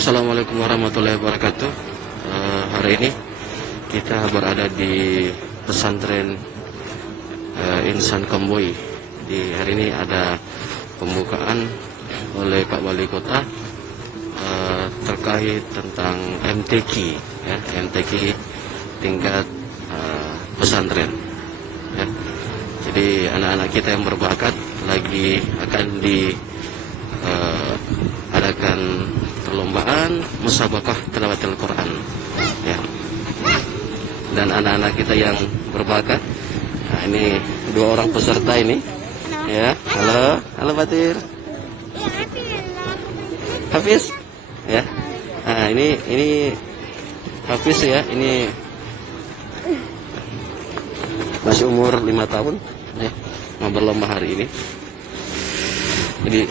Assalamualaikum warahmatullahi wabarakatuh. Hari ini kita berada di pesantren Insan Kamboy. Di hari ini ada pembukaan oleh Pak Wali Kota terkait tentang MTQ, ya, MTQ tingkat pesantren. Ya. Jadi anak-anak kita yang berbakat lagi akan diadakan perlombaan musabaqah tilawatil Quran, ya. Dan anak-anak kita yang berbakat, nah ini dua orang peserta ini, ya. Halo Fatir, Hafiz, ya. Nah ini Hafiz, ya. Ini masih umur 5 tahun, ya, mau berlomba hari ini. Jadi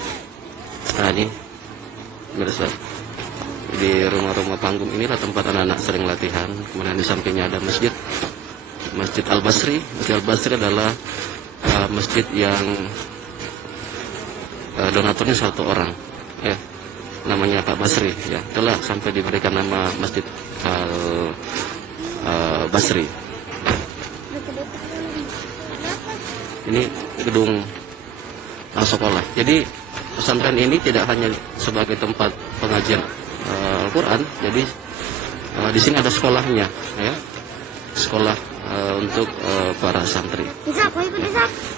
ini mirsa, di rumah-rumah panggung inilah tempat anak-anak sering latihan. Kemudian di sampingnya ada Masjid Al-Basri. Masjid Al-Basri adalah masjid yang donaturnya satu orang, ya, namanya Pak Basri, ya. Itulah sampai diberikan nama Masjid Al-Basri. Ini gedung sekolah. Jadi pesantren ini tidak hanya sebagai tempat pengajian Al-Quran. Jadi di sini ada sekolahnya, ya, sekolah untuk para santri.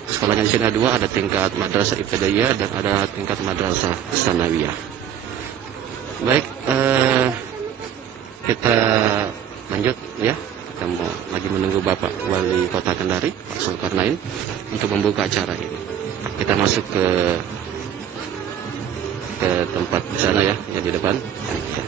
Sekolahnya di sini ada dua, ada tingkat madrasah ibtidaiyah dan ada tingkat madrasah sanawiyah. Baik, kita lanjut, ya. Kita mau lagi menunggu Bapak Wali Kota Kendari, Pak Zulkarnain, untuk membuka acara ini. Kita masuk ke tempat di sana, ya, yang di depan. Ya.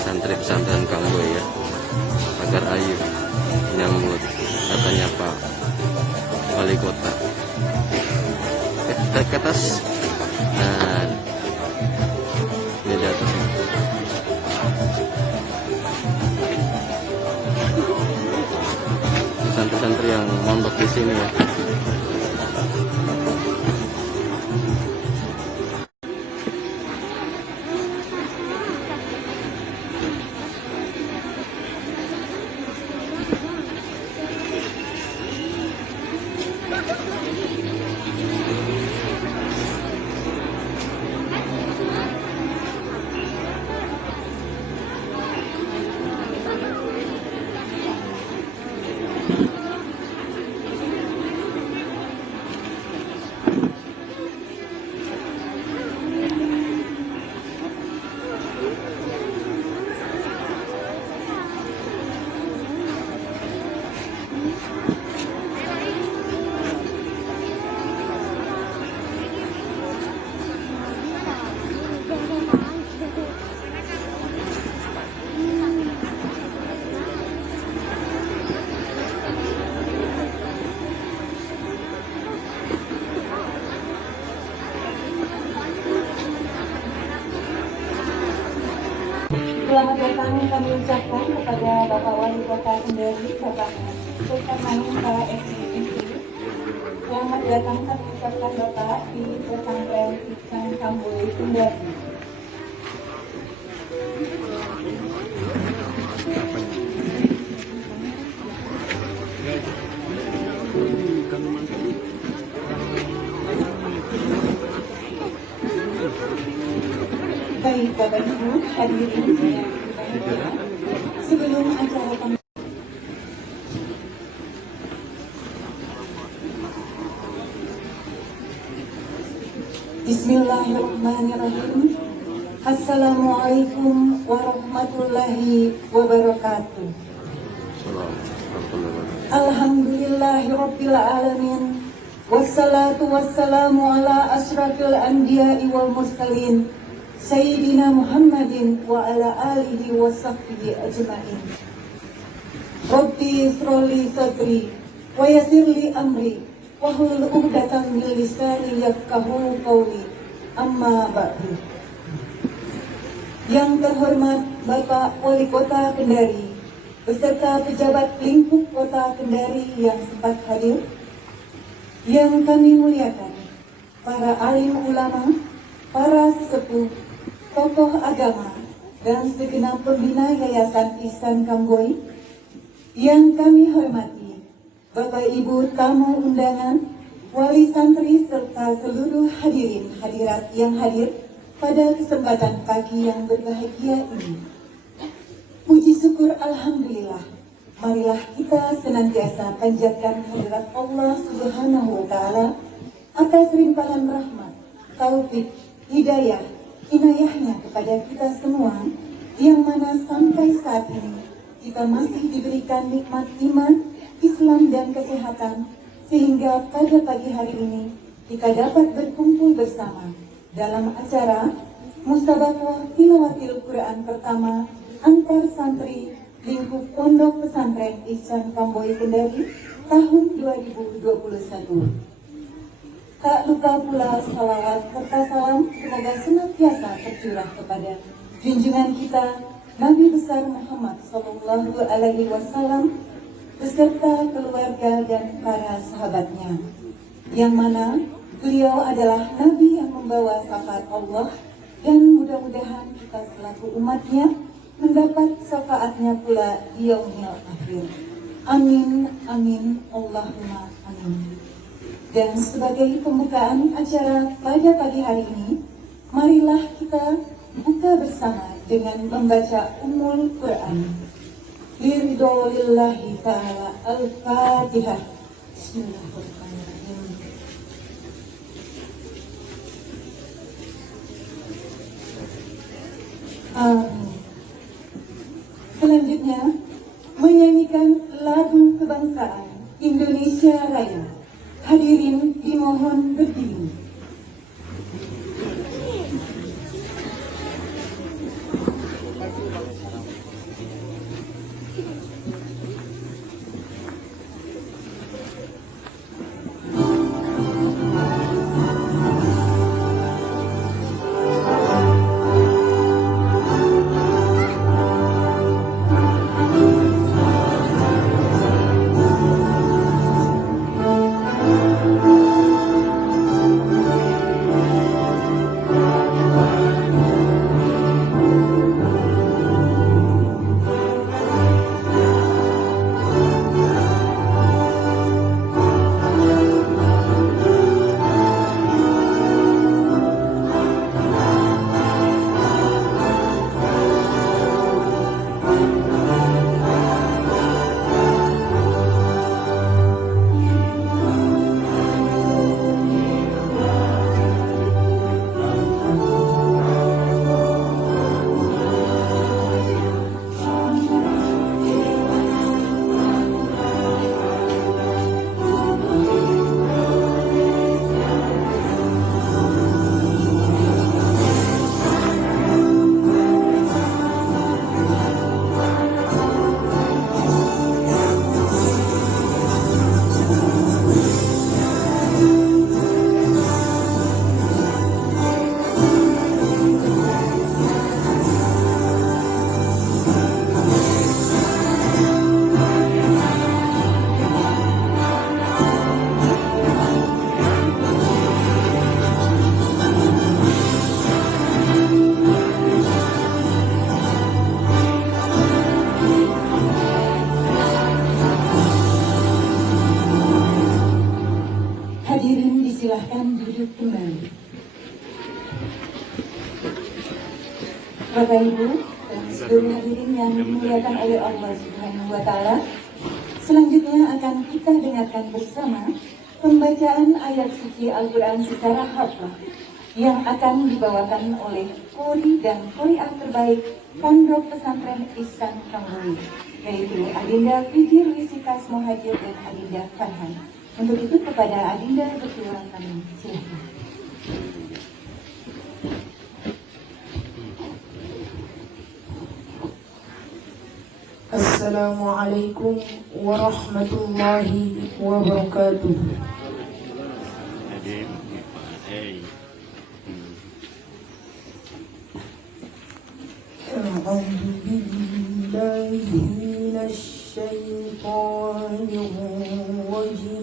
Santri pesantren Kamboy, ya, agar ayu menyambut katanya Pak Wali Kota. Ke atas. Nah, ini di atas. Santri-santri yang mondok di sini, ya. Selamat datang kami ucapkan kepada Bapak Wali Kota Kendari, Bapak Zulkarnain KSIMC. Selamat datang kami ucapkan Bapak di pesantren Insan Kamboy Kendari. Baik Bapak Ibu hadirin yang sebelum acara kami Bismillahirrahmanirrahim. Assalamualaikum warahmatullahi wabarakatuh. Alhamdulillahirabbil alamin. Wassalatu wassalamu ala asyrafil anbiya'i wal mursalin Sayyidina Muhammadin wa ala alihi wa sahbihi ajma'in. Rabbi ishrali sadri wa yassirli amri wahlul 'uqdatam min lisani yafqahu qawli. Amma ba'du. Yang terhormat Bapak Wali Kota Kendari beserta pejabat lingkup Kota Kendari yang sempat hadir, yang kami muliakan para alim ulama, para sesepuh, tokoh agama, dan segenap pembina Yayasan Ihsan Kamboi, yang kami hormati Bapak Ibu tamu undangan, wali santri, serta seluruh hadirin hadirat yang hadir pada kesempatan pagi yang berbahagia ini. Puji syukur Alhamdulillah, marilah kita senantiasa panjatkan hadirat Allah Subhanahu wa Ta'ala atas limpahan rahmat, taufik, hidayah, inayahnya kepada kita semua, yang mana sampai saat ini kita masih diberikan nikmat iman, Islam, dan kesehatan, sehingga pada pagi hari ini kita dapat berkumpul bersama dalam acara Musabaqah Tilawatil Quran pertama antar santri lingkup Pondok Pesantren Ihsan Kamboi Kendari tahun 2021. Tak lupa pula salawat serta salam semoga senantiasa tercurah kepada junjungan kita Nabi besar Muhammad Sallallahu Alaihi Wasallam beserta keluarga dan para sahabatnya, yang mana beliau adalah Nabi yang membawa syafaat Allah, dan mudah-mudahan kita selaku umatnya mendapat syafaatnya pula di yaumil akhir. Amin, amin, Allahumma amin. Dan sebagai pembukaan acara pada pagi hari ini, marilah kita buka bersama dengan membaca Ummul Quran. Liridolillahi ta'ala Al-Fatihah. Bismillahirrahmanirrahim. Amin. Selanjutnya, menyanyikan lagu kebangsaan Indonesia Raya. Hadirin dimohon berdiri. Bapak Ibu dan seluruh hadirin yang dimuliakan oleh Allah Subhanahu wa Ta'ala, selanjutnya akan kita dengarkan bersama pembacaan ayat suci Al-Quran secara hafal yang akan dibawakan oleh Kori dan Koriah terbaik Pondok Pesantren Ihsan Kangui, yaitu Adinda Fiji Luisitas Mohajir dan Adinda Farhan. Untuk itu kepada Adinda bersilakan kami silakan. Assalamualaikum warahmatullahi wabarakatuh. أعوذ بالله من الشيطان الرجيم.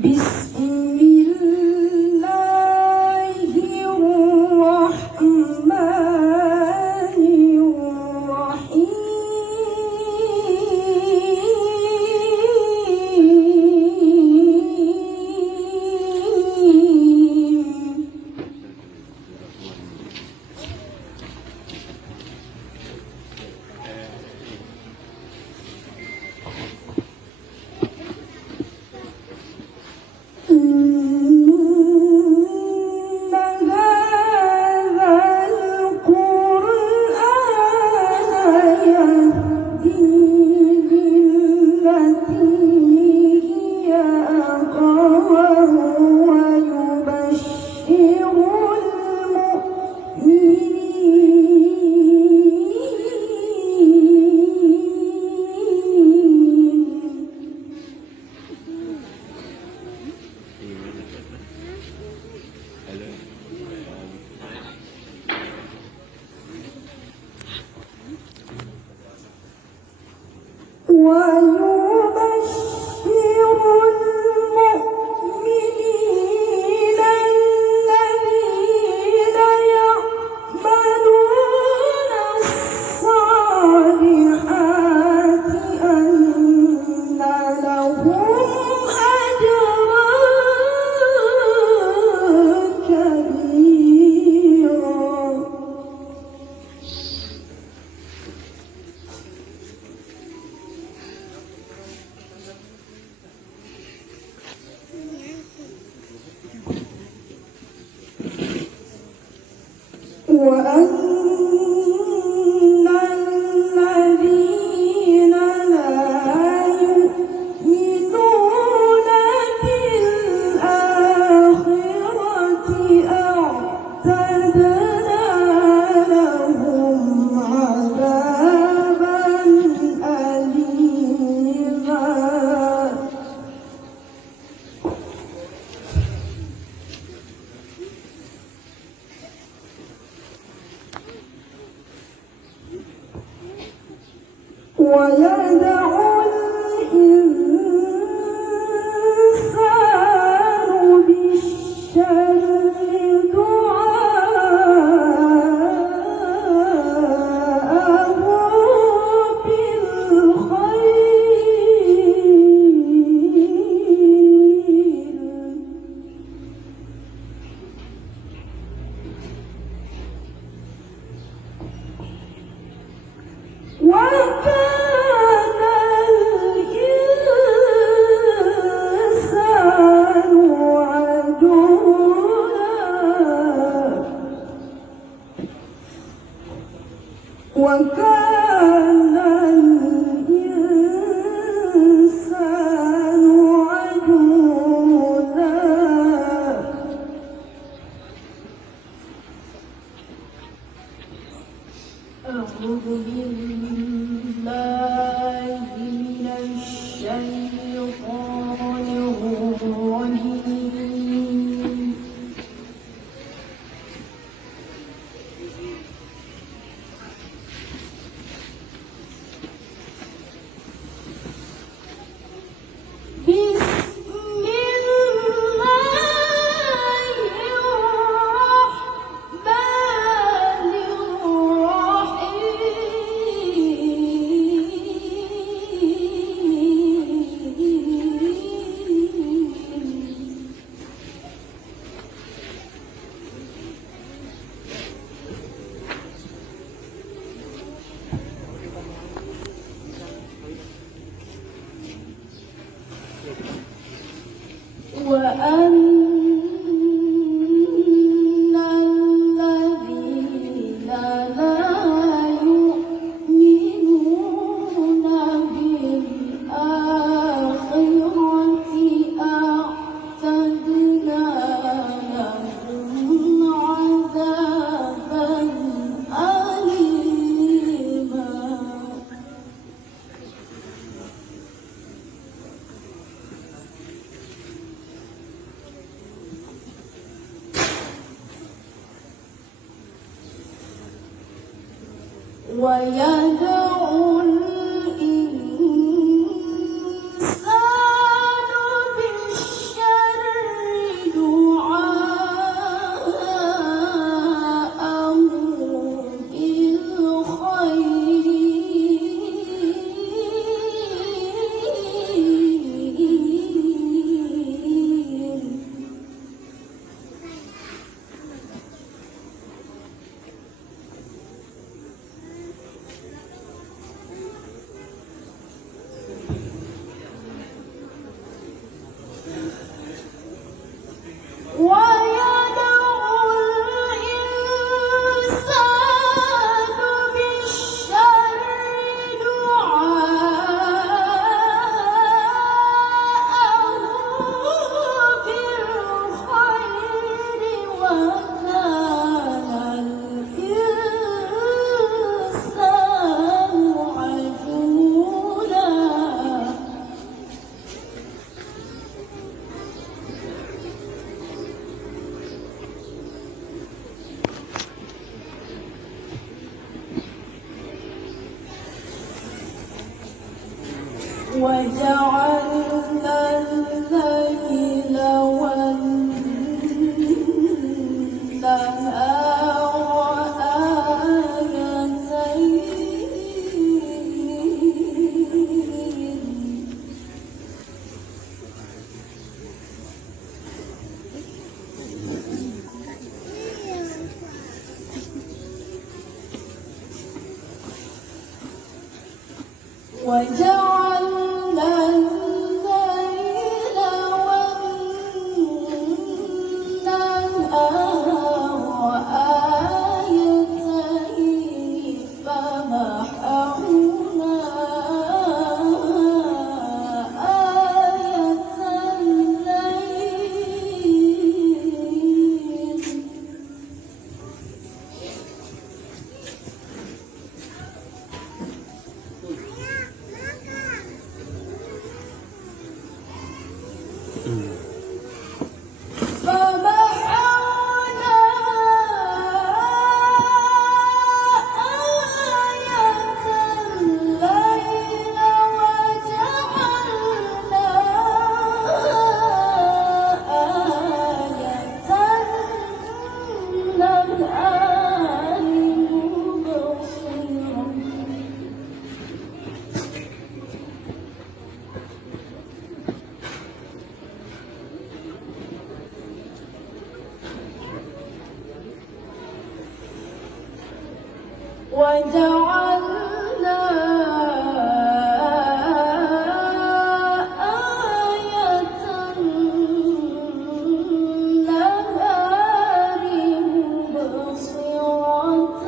بسم الله الرحمن الرحيم. إن هذا القرآن يهدي للتي هي أقوم ويبشر المؤمنين الذين يعملون الصالحات أن لهم أجرا كبيرا. وأن الذين لا يؤمنون بالآخرة أعتدنا لهم عذابا أليما. ويدع الإنسان بالشر دعاءه بالخير. وكان الإنسان عجولا. وكان الإنسان عجولا. أعوذ بالله من الشيطان الرجيم. بسم الله الرحمن الرحيم. ويدعو الإنسان بالشر دعاءه بالخير. ويدعو الإنسان بالشر دعاءه بالخير وكان الإنسان عجولا. وجعلنا الليل والنهار آيتين. وجعلنا الليل والنهار آيتين فمحونا آية الليل. فمحونا آية الليل وجعلنا آية النهار مبصرا. وجعلنا آية النهار مبصرة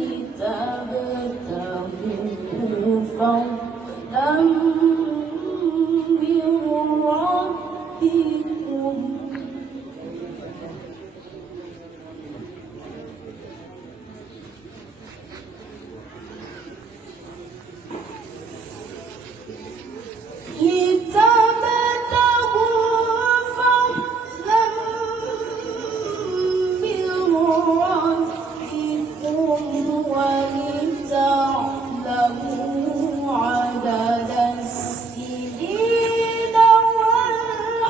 لتبتغوا فضلا من ربكم. ولتعلموا عدد السنين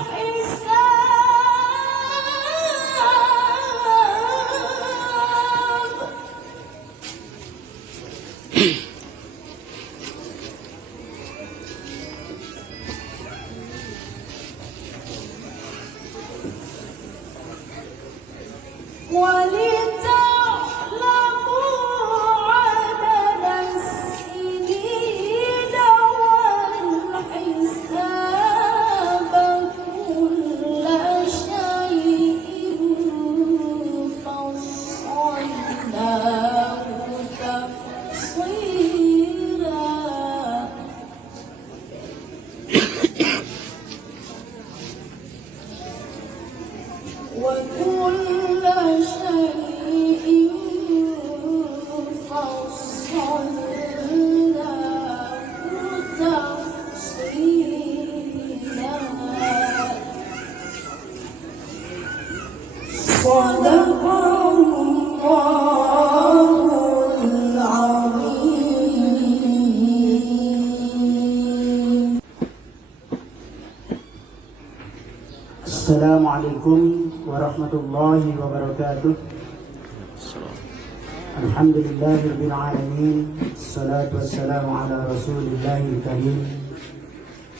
والحساب. ولتعلموا عدد السنين والحساب. كل شيء فصلناه تفصيلا. Assalamualaikum warahmatullahi wabarakatuh. Alhamdulillahirabbil alamin. Wassalatu wassalamu ala Rasulillahil karim.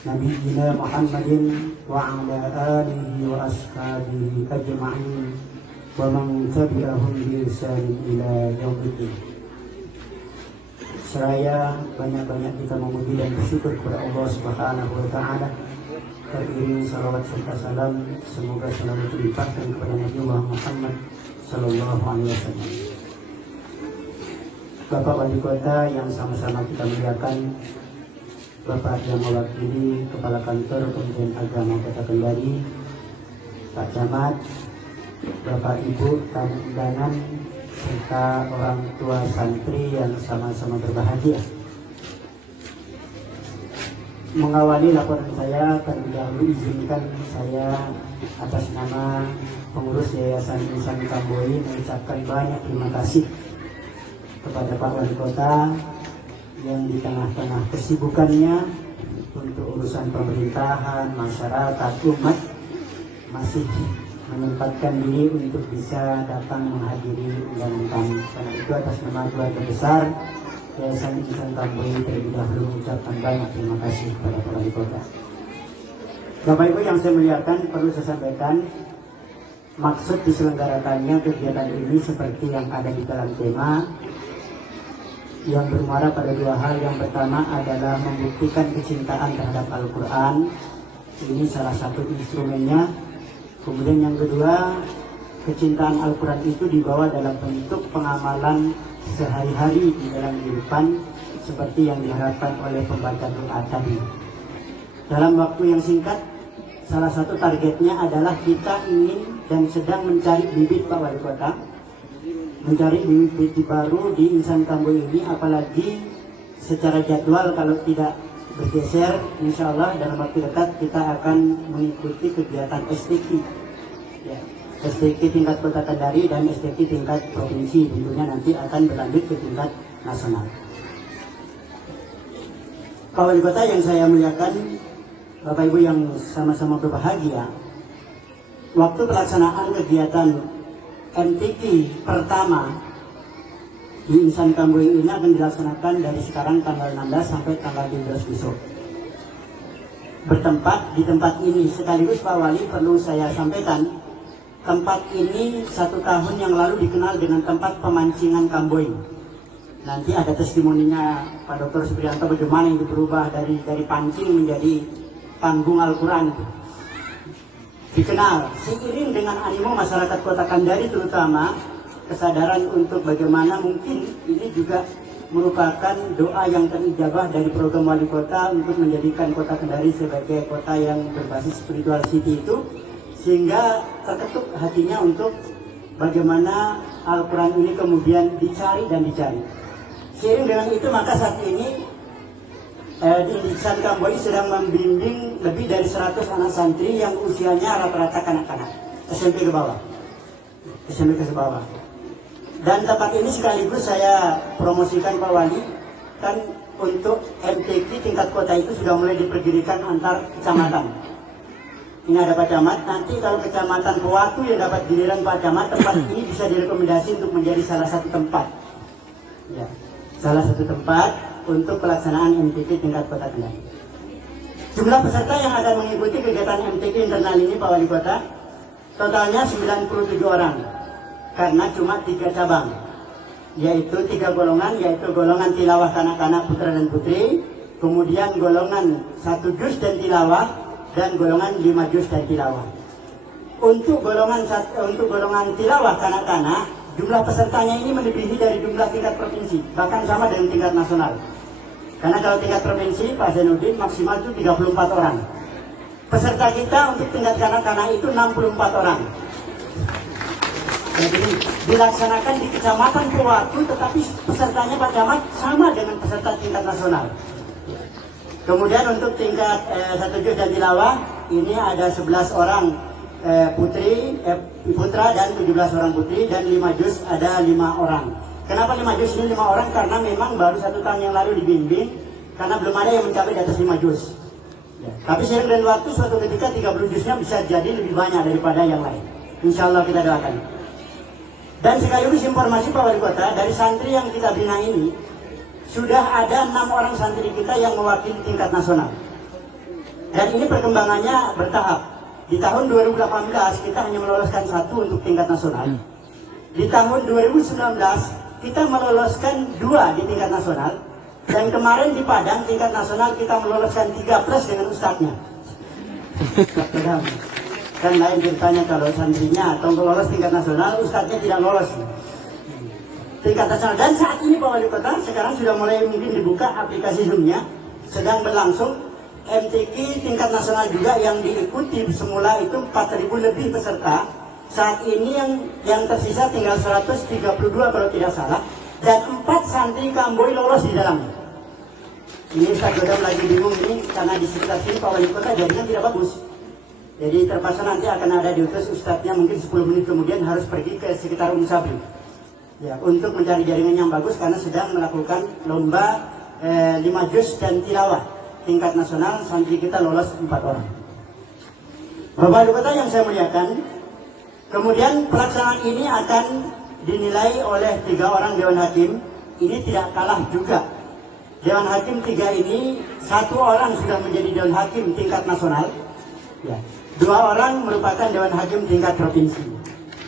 Nabiyyina Muhammadin wa ala alihi wa ashabihi ajma'in wa man tabi'ahum bi ihsan ila yaumiddin. Seraya banyak-banyak kita memuji dan bersyukur kepada Allah Subhanahu wa taala. Teriring salawat serta salam semoga selalu dilimpahkan kepada Nabi Muhammad sallallahu alaihi wasallam. Bapak Wali Kota yang sama-sama kita muliakan, Bapak yang mewakili Kepala Kantor Kementerian Agama Kota Kendari, Pak Camat, Bapak Ibu tamu undangan, serta orang tua santri yang sama-sama berbahagia. Mengawali laporan saya, terlebih dahulu izinkan saya atas nama pengurus Yayasan Insan Kamboi mengucapkan banyak terima kasih kepada Pak Wali Kota yang di tengah-tengah kesibukannya untuk urusan pemerintahan, masyarakat, umat masih menempatkan diri untuk bisa datang menghadiri undangan kami. Karena itu atas nama keluarga besar Yayasan Insan Kamboi terlebih dahulu mengucapkan banyak terima kasih kepada Pak Wali Kota. Bapak Ibu yang saya muliakan, perlu saya sampaikan maksud diselenggarakannya kegiatan ini seperti yang ada di dalam tema yang bermuara pada dua hal. Yang pertama adalah membuktikan kecintaan terhadap Al-Quran. Ini salah satu instrumennya. Kemudian yang kedua, kecintaan Al-Quran itu dibawa dalam bentuk pengamalan sehari-hari di dalam kehidupan seperti yang diharapkan oleh pembaca doa tadi. Dalam waktu yang singkat, salah satu targetnya adalah kita ingin dan sedang mencari bibit Pak Wali Kota, mencari bibit baru di Insan Kamboi ini, apalagi secara jadwal kalau tidak bergeser, insya Allah dalam waktu dekat kita akan mengikuti kegiatan STQ. Ya. STQ tingkat Kota Kendari dan STQ tingkat provinsi, tentunya nanti akan berlanjut ke tingkat nasional. Pak Wali Kota yang saya muliakan, Bapak Ibu yang sama-sama berbahagia, waktu pelaksanaan kegiatan MTQ pertama di Insan Kamboi ini akan dilaksanakan dari sekarang tanggal 16 sampai tanggal 15 besok. Bertempat di tempat ini, sekaligus Pak Wali perlu saya sampaikan, tempat ini 1 tahun yang lalu dikenal dengan tempat pemancingan Kamboi. Nanti ada testimoninya Pak Dr. Supriyanto bagaimana itu berubah dari pancing menjadi panggung Al-Quran. Dikenal seiring dengan animo masyarakat Kota Kendari, terutama kesadaran untuk bagaimana mungkin ini juga merupakan doa yang terijabah dari program Wali Kota untuk menjadikan Kota Kendari sebagai kota yang berbasis spiritual city itu, sehingga terketuk hatinya untuk bagaimana Al-Quran ini kemudian dicari dan dicari. Seiring dengan itu maka saat ini di Insan Kamboi sedang membimbing lebih dari 100 anak santri yang usianya rata-rata kanak-kanak, SMP ke bawah. SMP ke bawah. Dan tempat ini sekaligus saya promosikan Pak Wali, kan untuk MTQ tingkat kota itu sudah mulai dipergirikan antar kecamatan. Ini ada Pak Camat, nanti kalau kecamatan Pewatu yang dapat giliran Pak Camat, tempat ini bisa direkomendasi untuk menjadi salah satu tempat. Ya, salah satu tempat untuk pelaksanaan MTQ tingkat Kota Kendari. Jumlah peserta yang akan mengikuti kegiatan MTQ internal ini Pak Wali Kota, totalnya 97 orang. Karena cuma 3 cabang, yaitu 3 golongan, yaitu golongan tilawah kanak-kanak putra dan putri, kemudian golongan 1 juz dan tilawah, dan golongan 5 juz dan tilawah. Untuk golongan tilawah kanak-kanak, jumlah pesertanya ini melebihi dari jumlah tingkat provinsi, bahkan sama dengan tingkat nasional. Karena kalau tingkat provinsi, Pak Zainuddin maksimal itu 34 orang. Peserta kita untuk tingkat kanak-kanak itu 64 orang. Jadi dilaksanakan di Kecamatan Pewatu, tetapi pesertanya Pak Camat sama dengan peserta tingkat nasional. Kemudian untuk tingkat 1 juz dan tilawah, ini ada 11 orang putra dan 17 orang putri, dan 5 juz ada 5 orang. Kenapa 5 juz ini 5 orang? Karena memang baru 1 tahun yang lalu dibimbing, karena belum ada yang mencapai di atas 5 juz. Ya. Tapi seiring dengan waktu suatu ketika 30 juznya bisa jadi lebih banyak daripada yang lain. Insya Allah kita doakan. Dan sekaligus informasi Pak Wali Kota, dari santri yang kita bina ini sudah ada 6 orang santri kita yang mewakili tingkat nasional. Dan ini perkembangannya bertahap. Di tahun 2018 kita hanya meloloskan 1 untuk tingkat nasional. Di tahun 2019 kita meloloskan 2 di tingkat nasional. Dan kemarin di Padang tingkat nasional kita meloloskan 3 plus dengan ustadznya. Kan lain ceritanya kalau santrinya atau lolos tingkat nasional, ustadznya tidak lolos. Tingkat nasional. Dan saat ini Pak Wali Kota sekarang sudah mulai mungkin dibuka aplikasi Zoom-nya, sedang berlangsung. MTQ tingkat nasional juga yang diikuti semula itu 4.000 lebih peserta. Saat ini yang tersisa tinggal 132 kalau tidak salah, dan 4 santri Kamboi lolos di dalamnya. Ini Ustaz Godam lagi bingung ini karena di sekitar sini Pak Wali Kota jaringan tidak bagus. Jadi terpaksa nanti akan ada diutus ustadznya mungkin 10 menit kemudian harus pergi ke sekitar Sabri. Ya, untuk mencari jaringan yang bagus karena sedang melakukan lomba 5 juz dan tilawah tingkat nasional. Santri kita lolos 4 orang. Bapak Wali Kota yang saya muliakan, kemudian pelaksanaan ini akan dinilai oleh 3 orang Dewan Hakim. Ini tidak kalah juga. Dewan Hakim 3 ini, 1 orang sudah menjadi Dewan Hakim tingkat nasional. Ya. 2 orang merupakan Dewan Hakim tingkat provinsi.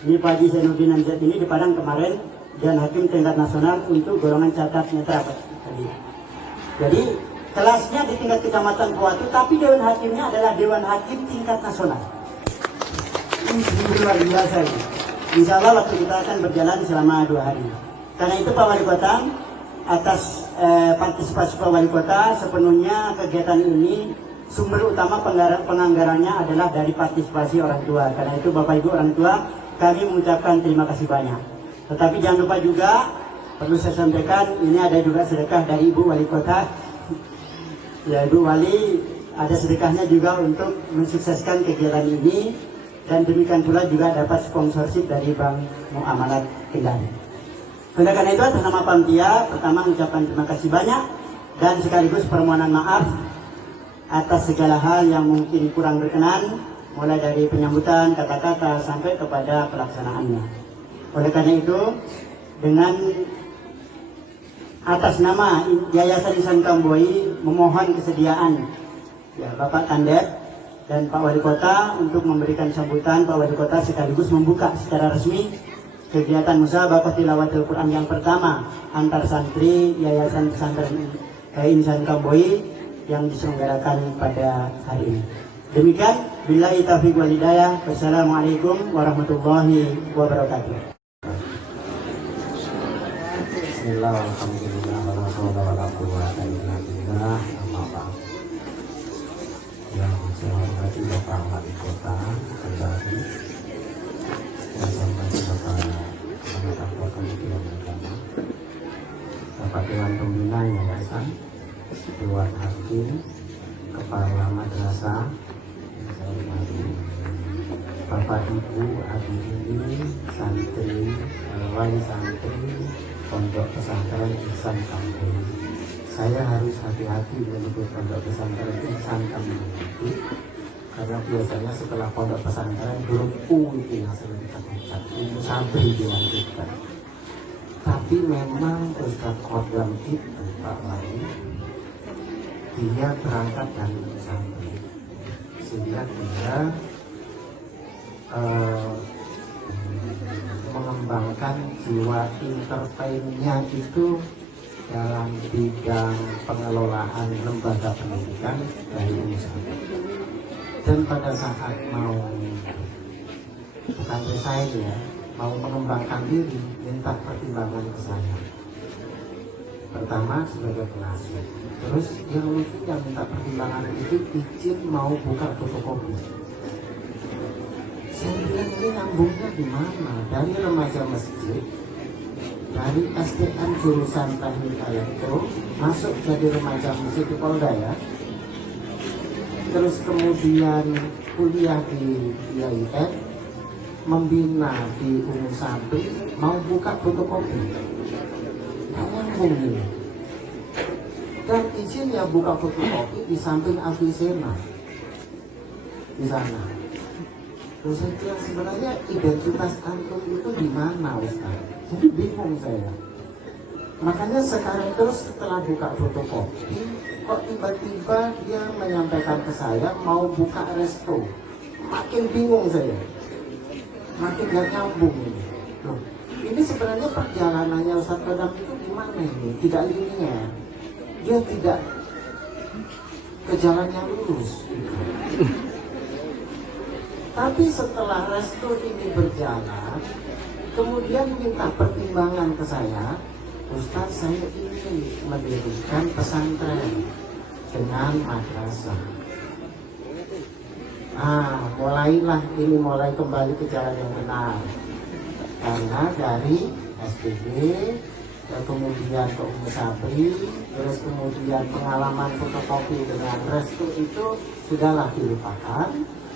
Ini Pak Haji Zainuddin Anzat ini di Padang kemarin Dewan Hakim tingkat nasional untuk golongan catat netra. Jadi kelasnya di tingkat kecamatan Puatu, tapi Dewan Hakimnya adalah Dewan Hakim tingkat nasional. Ini luar biasa ini. Insya Allah waktu kita akan berjalan selama 2 hari. Karena itu Pak Wali Kota, atas partisipasi Pak Wali Kota sepenuhnya kegiatan ini sumber utama penganggarannya adalah dari partisipasi orang tua. Karena itu Bapak Ibu orang tua kami mengucapkan terima kasih banyak. Tetapi jangan lupa juga perlu saya sampaikan ini ada juga sedekah dari Ibu Wali Kota. Ya Ibu Wali ada sedekahnya juga untuk mensukseskan kegiatan ini, dan demikian pula juga dapat sponsorship dari Bank Muamalat Kendari. Oleh karena itu atas nama Panitia pertama mengucapkan terima kasih banyak dan sekaligus permohonan maaf atas segala hal yang mungkin kurang berkenan, mulai dari penyambutan, kata-kata sampai kepada pelaksanaannya. Oleh karena itu dengan atas nama Yayasan Ihsan Kamboi memohon kesediaan ya Bapak Kandet dan Pak Wali Kota untuk memberikan sambutan. Pak Wali Kota sekaligus membuka secara resmi kegiatan musabaqah tilawatul Quran yang pertama antar santri Yayasan Pesantren Ihsan Kamboi yang diselenggarakan pada hari ini. Demikian, billahi taufiq wal hidayah. Wassalamualaikum warahmatullahi wabarakatuh. Bismillah, alhamdulillah, wala hawla wala quwwata illa billah, amma ba'd. Yang saya hormati Bapak Wali Kota Kendari, yang saya hormati Bapak Ketua Kementerian Agama, Bapak Dewan Pembina Yayasan, Dewan Hakim, Kepala Madrasah, yang saya hormati Bapak Ibu hadirin santri, wali santri Pondok Pesantren Ihsan Kamboi. Saya harus hati-hati menyebut Pondok Pesantren Ihsan Kamboi karena biasanya setelah Pondok Pesantren huruf U itu yang sering kita baca, Sabri dilanjutkan. Tapi memang Ustaz Kodam itu Pak Wali, dia berangkat dari Sabri sehingga dia mengembangkan jiwa entertainnya itu dalam bidang pengelolaan lembaga pendidikan dari usaha. Dan pada saat mau bukan resign ya, mau mengembangkan diri, minta pertimbangan ke saya. Pertama sebagai pengasuh, terus yang lucunya minta pertimbangan itu izin mau buka fotokopi. Saya bilang ini nyambungnya di mana? Dari remaja masjid, dari STM jurusan teknik elektro, masuk jadi remaja masjid di Polda ya. Terus kemudian kuliah di IAIN, membina di Sabri, mau buka fotokopi. Nggak nyambung ini. dan izinnya buka fotokopi di samping Afisena di sana. Terus saya bilang, sebenarnya identitas antum itu di mana, Ustaz? Jadi bingung saya. Makanya sekarang terus setelah buka fotokopi, kok tiba-tiba dia menyampaikan ke saya mau buka resto. Makin bingung saya, makin gak nyambung ini. Loh, ini sebenarnya perjalanannya Ustaz Kodam itu gimana ini? Tidak linear, dia tidak ke jalan yang lurus. Tapi setelah resto ini berjalan, kemudian minta pertimbangan ke saya, Ustaz, saya ingin mendirikan pesantren dengan madrasah. Mulai kembali ke jalan yang benar. Karena dari SPB, kemudian ke Umi Sabri, terus kemudian pengalaman fotokopi dengan resto itu sudahlah dilupakan.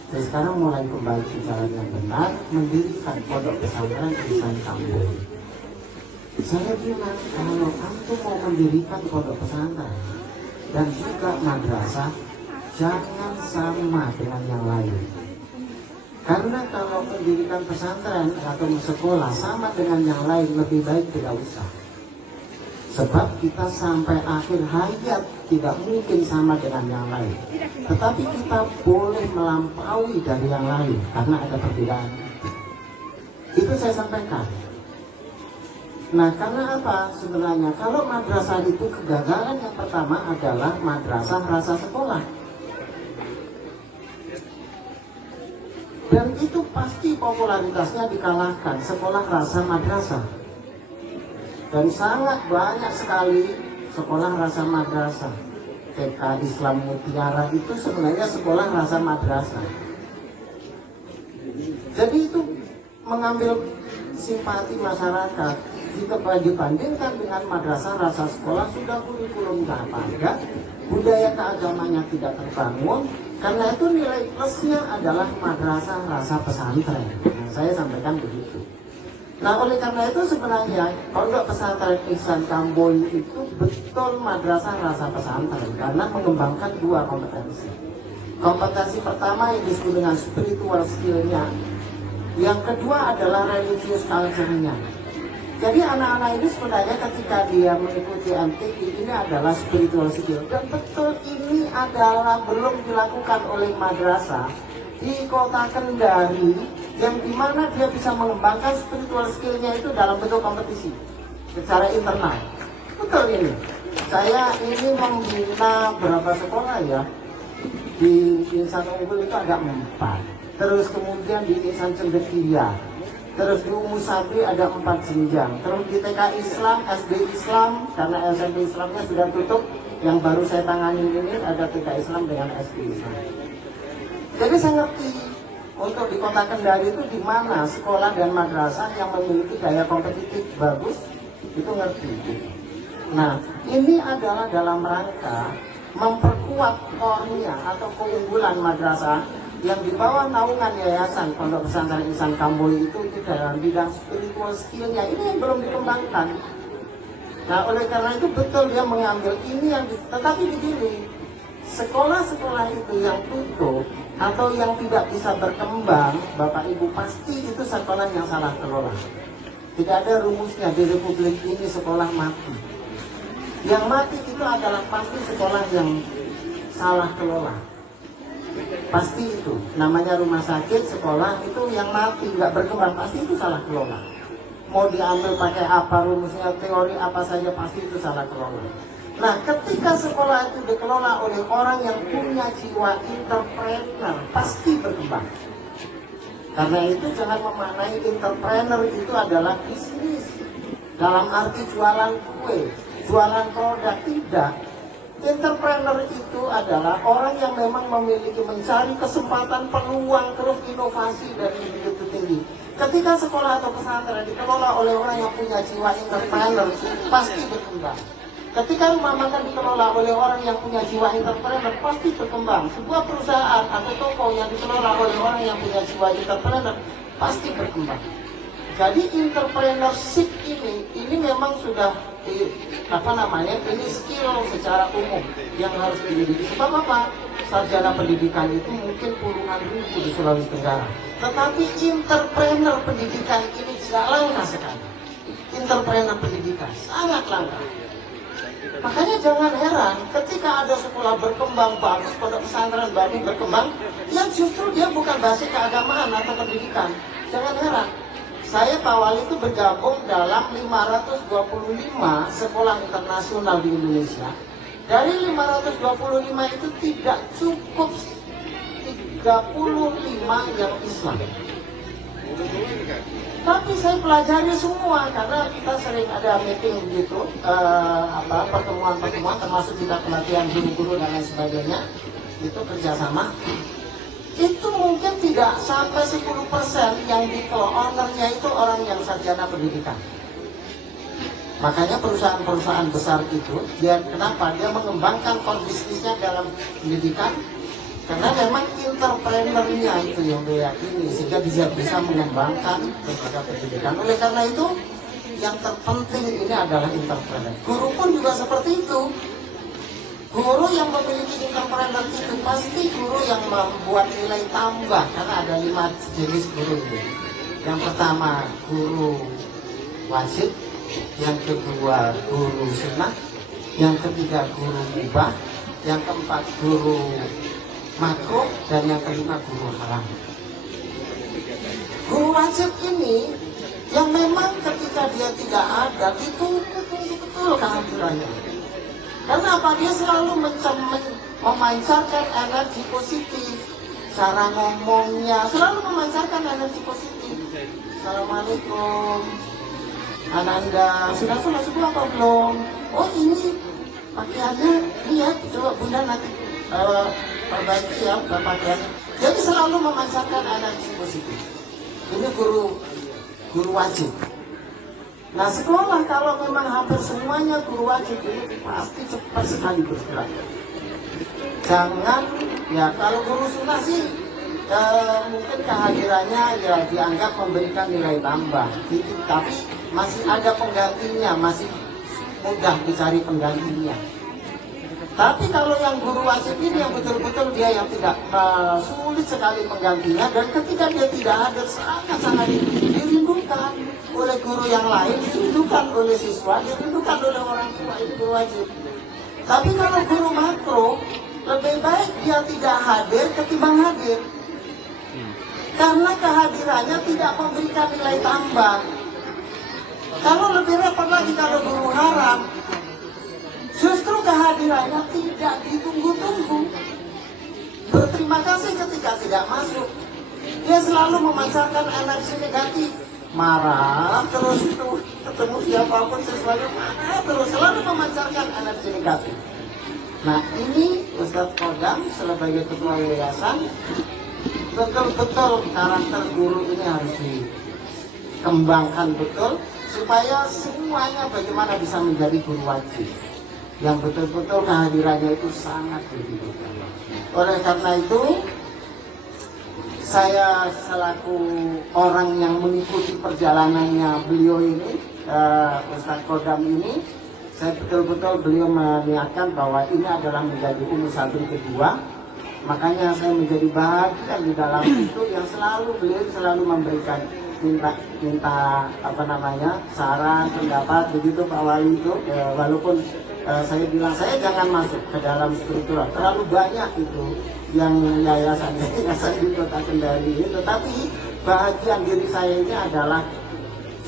Dan sekarang mulai kembali ke jalan yang benar, mendirikan pondok pesantren Ihsan Kamboja. Saya bilang, kalau antum mau mendirikan pondok pesantren dan juga madrasah, jangan sama dengan yang lain. Karena kalau mendirikan pesantren atau sekolah sama dengan yang lain, lebih baik tidak usah. Sebab kita sampai akhir hayat tidak mungkin sama dengan yang lain. Tetapi kita boleh melampaui dari yang lain karena ada perbedaan. Itu saya sampaikan. Nah, karena apa sebenarnya? Kalau madrasah itu kegagalan yang pertama adalah madrasah rasa sekolah. Dan itu pasti popularitasnya dikalahkan sekolah rasa madrasah. Dan sangat banyak sekali sekolah rasa madrasah. TK Islam Mutiara itu sebenarnya sekolah rasa madrasah. Jadi itu mengambil simpati masyarakat. Jika dibandingkan dengan madrasah rasa sekolah, sudah kurikulum nggak ada, budaya keagamannya tidak terbangun. Karena itu nilai plusnya adalah madrasah rasa pesantren. Nah, saya sampaikan begitu. Nah, oleh karena itu sebenarnya pondok pesantren Ihsan Kamboja itu betul madrasah rasa pesantren karena mengembangkan dua kompetensi. Kompetensi pertama yang disebut dengan spiritual skill-nya. Yang kedua adalah religious culture-nya. Jadi anak-anak ini sebenarnya ketika dia mengikuti MTQ ini adalah spiritual skill. Dan betul ini adalah belum dilakukan oleh madrasah di kota Kendari, yang dimana dia bisa mengembangkan spiritual skill-nya itu dalam bentuk kompetisi secara internal. Betul ini. Saya ini membina berapa sekolah ya. Di Ihsan Unggul itu ada 4. Terus kemudian di Ihsan Cendekia. Terus di Umi Sabri ada 4 jenjang. Terus di TK Islam, SD Islam, karena SMP Islamnya sudah tutup. Yang baru saya tangani ini ada TK Islam dengan SD Islam. Jadi saya ngerti untuk di kota Kendari itu di mana sekolah dan madrasah yang memiliki daya kompetitif bagus, itu ngerti. Nah, ini adalah dalam rangka memperkuat core-nya atau keunggulan madrasah yang di bawah naungan Yayasan Pondok Pesantren Ihsan Kamboja itu dalam bidang spiritual skill-nya ini yang belum dikembangkan. Nah, oleh karena itu betul dia mengambil ini yang tetapi dipilih sekolah-sekolah itu yang tutup atau yang tidak bisa berkembang, Bapak Ibu, pasti itu sekolah yang salah kelola. Tidak ada rumusnya di Republik ini sekolah mati. Yang mati itu adalah pasti sekolah yang salah kelola. Pasti itu, namanya rumah sakit, sekolah itu yang mati, nggak berkembang, pasti itu salah kelola. Mau diambil pakai apa rumusnya, teori apa saja, pasti itu salah kelola. Nah, ketika sekolah itu dikelola oleh orang yang punya jiwa entrepreneur, pasti berkembang. Karena itu jangan memaknai entrepreneur itu adalah bisnis dalam arti jualan kue, jualan produk, tidak. Entrepreneur itu adalah orang yang memang memiliki mencari kesempatan, peluang, terus inovasi dari begitu tinggi. Ketika sekolah atau pesantren dikelola oleh orang yang punya jiwa entrepreneur, pasti berkembang. Ketika rumah makan dikelola oleh orang yang punya jiwa entrepreneur, pasti berkembang. Sebuah perusahaan atau toko yang dikelola oleh orang yang punya jiwa entrepreneur, pasti berkembang. Jadi entrepreneurship ini memang sudah ini skill secara umum yang harus dimiliki. Sebab apa? Sarjana pendidikan itu mungkin puluhan ribu di Sulawesi Tenggara. Tetapi entrepreneur pendidikan ini langka sekali. Entrepreneur pendidikan sangat langka. Makanya jangan heran ketika ada sekolah berkembang bagus, pondok pesantren baru berkembang, yang justru dia bukan basis keagamaan atau pendidikan. Jangan heran. Saya Pak Wali itu bergabung dalam 525 sekolah internasional di Indonesia. Dari 525 itu tidak cukup 35 yang Islam. Tapi saya pelajari semua karena kita sering ada meeting gitu, pertemuan-pertemuan termasuk juga pelatihan guru-guru dan lain sebagainya. Itu kerjasama. Itu mungkin tidak sampai 10% yang ownernya itu orang yang sarjana pendidikan. Makanya perusahaan-perusahaan besar itu, kenapa? Dia mengembangkan core bisnisnya dalam pendidikan, karena memang entrepreneurnya itu yang dia yakini, sehingga dia bisa mengembangkan lembaga pendidikan. Oleh karena itu, yang terpenting ini adalah entrepreneur. Guru pun juga seperti itu. Guru yang memiliki entrepreneur itu pasti guru yang membuat nilai tambah, karena ada 5 jenis guru ini. Yang pertama guru wajib, yang kedua guru sunnah, yang ketiga guru mubah, yang keempat guru makruh, dan yang kelima guru haram. Guru wajib ini yang memang ketika dia tidak ada itu betul kehadirannya. Karena apa? Dia selalu memancarkan energi positif. Cara ngomongnya selalu memancarkan energi positif. Assalamualaikum Ananda, sudah sholat subuh apa belum? Oh ini pakaiannya, iya coba bunda nanti perbaiki ya pakaiannya. Jadi selalu memancarkan energi positif. Ini guru wajib. Nah sekolah kalau memang hampir semuanya guru wajib ini pasti cepat sekali bergerak. Jangan, ya kalau guru sunnah sih mungkin kehadirannya ya dianggap memberikan nilai tambah, tapi masih ada penggantinya, masih mudah dicari penggantinya. Tapi kalau yang guru wajib ini yang betul-betul dia yang tidak sulit sekali penggantinya, dan ketika dia tidak ada sangat-sangat dirindukan oleh guru yang lain, dirindukan oleh siswa, dirindukan oleh orang tua, itu guru wajib. Tapi kalau guru makro, lebih baik dia tidak hadir ketimbang hadir. Karena kehadirannya tidak memberikan nilai tambah. Kalau lebih repot lagi kalau guru haram, justru kehadirannya tidak ditunggu-tunggu. Berterima kasih ketika tidak masuk. Dia selalu memancarkan energi negatif. Marah terus itu, ketemu siapapun siswanya marah terus, selalu memancarkan energi negatif. Nah ini Ustadz Kodam sebagai ketua yayasan, betul-betul karakter guru ini harus dikembangkan betul, supaya semuanya bagaimana bisa menjadi guru wajib yang betul-betul kehadirannya itu sangat dibutuhkan. Oleh karena itu, saya selaku orang yang mengikuti perjalanannya beliau ini, Ustadz Kodam ini, saya betul-betul beliau meniatkan bahwa ini adalah menjadi sabri kedua. Makanya saya menjadi bahagia di dalam itu, yang selalu beliau selalu memberikan minta saran, pendapat begitu Pak Wali itu, walaupun saya bilang saya jangan masuk ke dalam struktural, terlalu banyak itu yang yayasan di Kota Kendari ini, tetapi bahagian diri saya ini adalah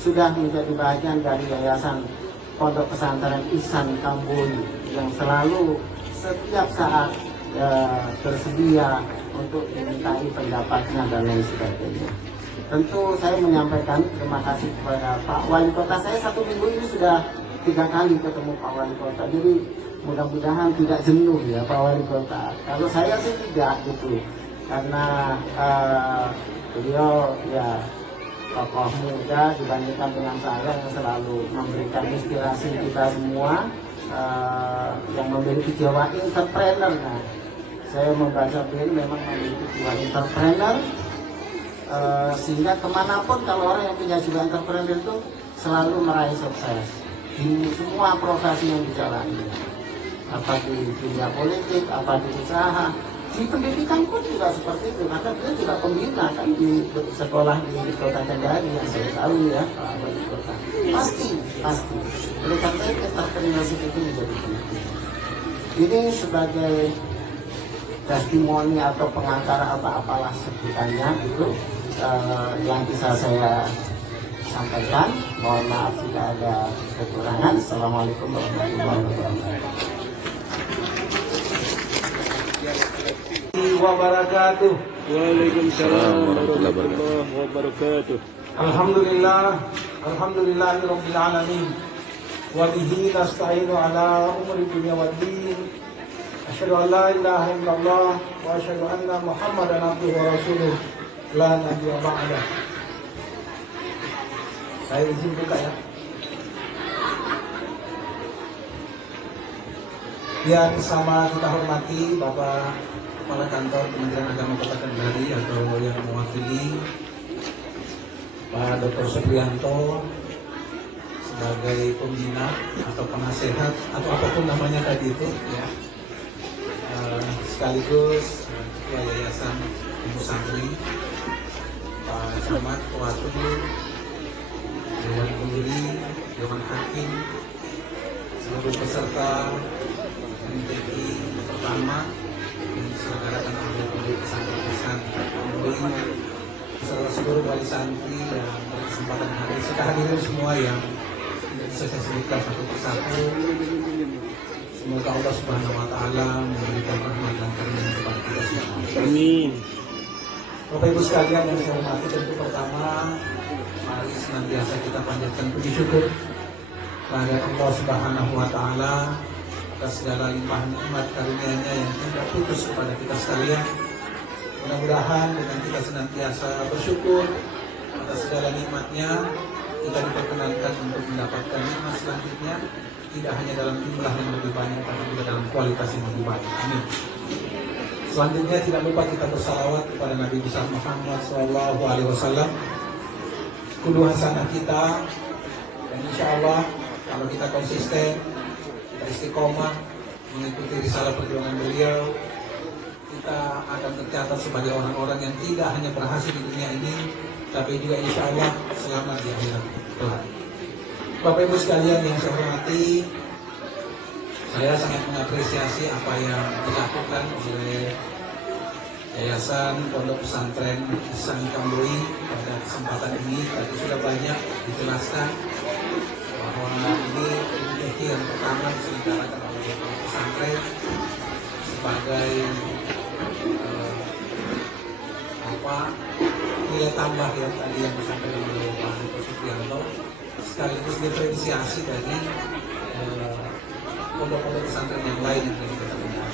sudah menjadi bagian dari yayasan Pondok Pesantren Ihsan Kambuli yang selalu setiap saat bersedia untuk dimintai pendapatnya dan lain sebagainya. Tentu saya menyampaikan terima kasih kepada Pak Wali Kota. Saya 1 minggu ini sudah 3 kali ketemu Pak Wali Kota, jadi mudah-mudahan tidak jenuh ya Pak Wali Kota. Kalau saya sih tidak gitu, karena beliau ya tokoh muda dibandingkan dengan saya yang selalu memberikan inspirasi kita semua, yang memiliki jiwa entrepreneur. Nah, saya membaca beliau memang memiliki jiwa entrepreneur, sehingga kemanapun kalau orang yang punya jiwa entrepreneur itu selalu meraih sukses di semua profesi yang dijalani, apa di dunia politik, apa di usaha, di pendidikan pun juga seperti itu. Karena dia juga pembina kan di sekolah di Kota Kendari yang saya tahu ya, Pak Wali Kota. Pasti. Oleh karena itu entrepreneurship itu menjadi penting. Ini sebagai testimoni atau pengantara apa-apalah sebutannya itu yang bisa saya sampaikan. Mohon maaf jika ada kekurangan. Assalamualaikum warahmatullahi wabarakatuh. Waalaikumsalam warahmatullahi wabarakatuh. Alhamdulillahirabbil alamin. Wa bihi nasta'inu ala umuri dunya waddin. Asyhadu an la ilaha illallah wa asyhadu anna Muhammadan abduhu wa rasuluh. La nabiyya ba'da. Saya izin buka ya. Yang sama kita hormati Bapak Kepala Kantor Kementerian Agama Kota Kendari atau yang mewakili Pak Dr. Supriyanto sebagai pembina atau penasehat atau apapun namanya tadi itu ya, sekaligus Ketua Yayasan Ibu Santri, Pak Camat, Watu, Dewan Pendiri, Dewan Hakim, seluruh peserta MTI pertama yang diselenggarakan oleh Pondok Pesantren Amboing, beserta seluruh wali santri yang berkesempatan hadir, serta hadirin semua yang tidak bisa saya sebutkan satu persatu. Semoga Allah Subhanahu Wa Taala memberikan rahmat dan karunia kepada kita semua. Amin. Bapak Ibu sekalian yang saya hormati, tentu pertama mari senantiasa kita panjatkan puji syukur kepada Allah Subhanahu Wa Taala atas segala limpah nikmat karunia-Nya yang tidak putus kepada kita sekalian. Mudah-mudahan dengan kita senantiasa bersyukur atas segala nikmat-Nya, kita diperkenankan untuk mendapatkan nikmat selanjutnya, tidak hanya dalam jumlah yang lebih banyak, tapi juga dalam kualitas yang lebih baik. Amin. Selanjutnya tidak lupa kita bersalawat kepada Nabi besar Muhammad SAW, kudu hasanah kita, dan insya Allah kalau kita konsisten, kita istiqomah mengikuti risalah perjuangan beliau, kita akan tercatat sebagai orang-orang yang tidak hanya berhasil di dunia ini, tapi juga insya Allah selamat di akhirat kelak. Bapak Ibu sekalian yang saya hormati, saya sangat mengapresiasi apa yang dilakukan oleh Yayasan Pondok Pesantren Ihsan Kamboing pada kesempatan ini. Tadi sudah banyak dijelaskan bahwa ini MTI yang pertama diselenggarakan oleh Pondok Pesantren sebagai nilai tambah yang tadi yang disampaikan oleh Pak Dr. Supriyanto, sekaligus diferensiasi dari pondok-pondok pesantren yang lain yang kita kenal.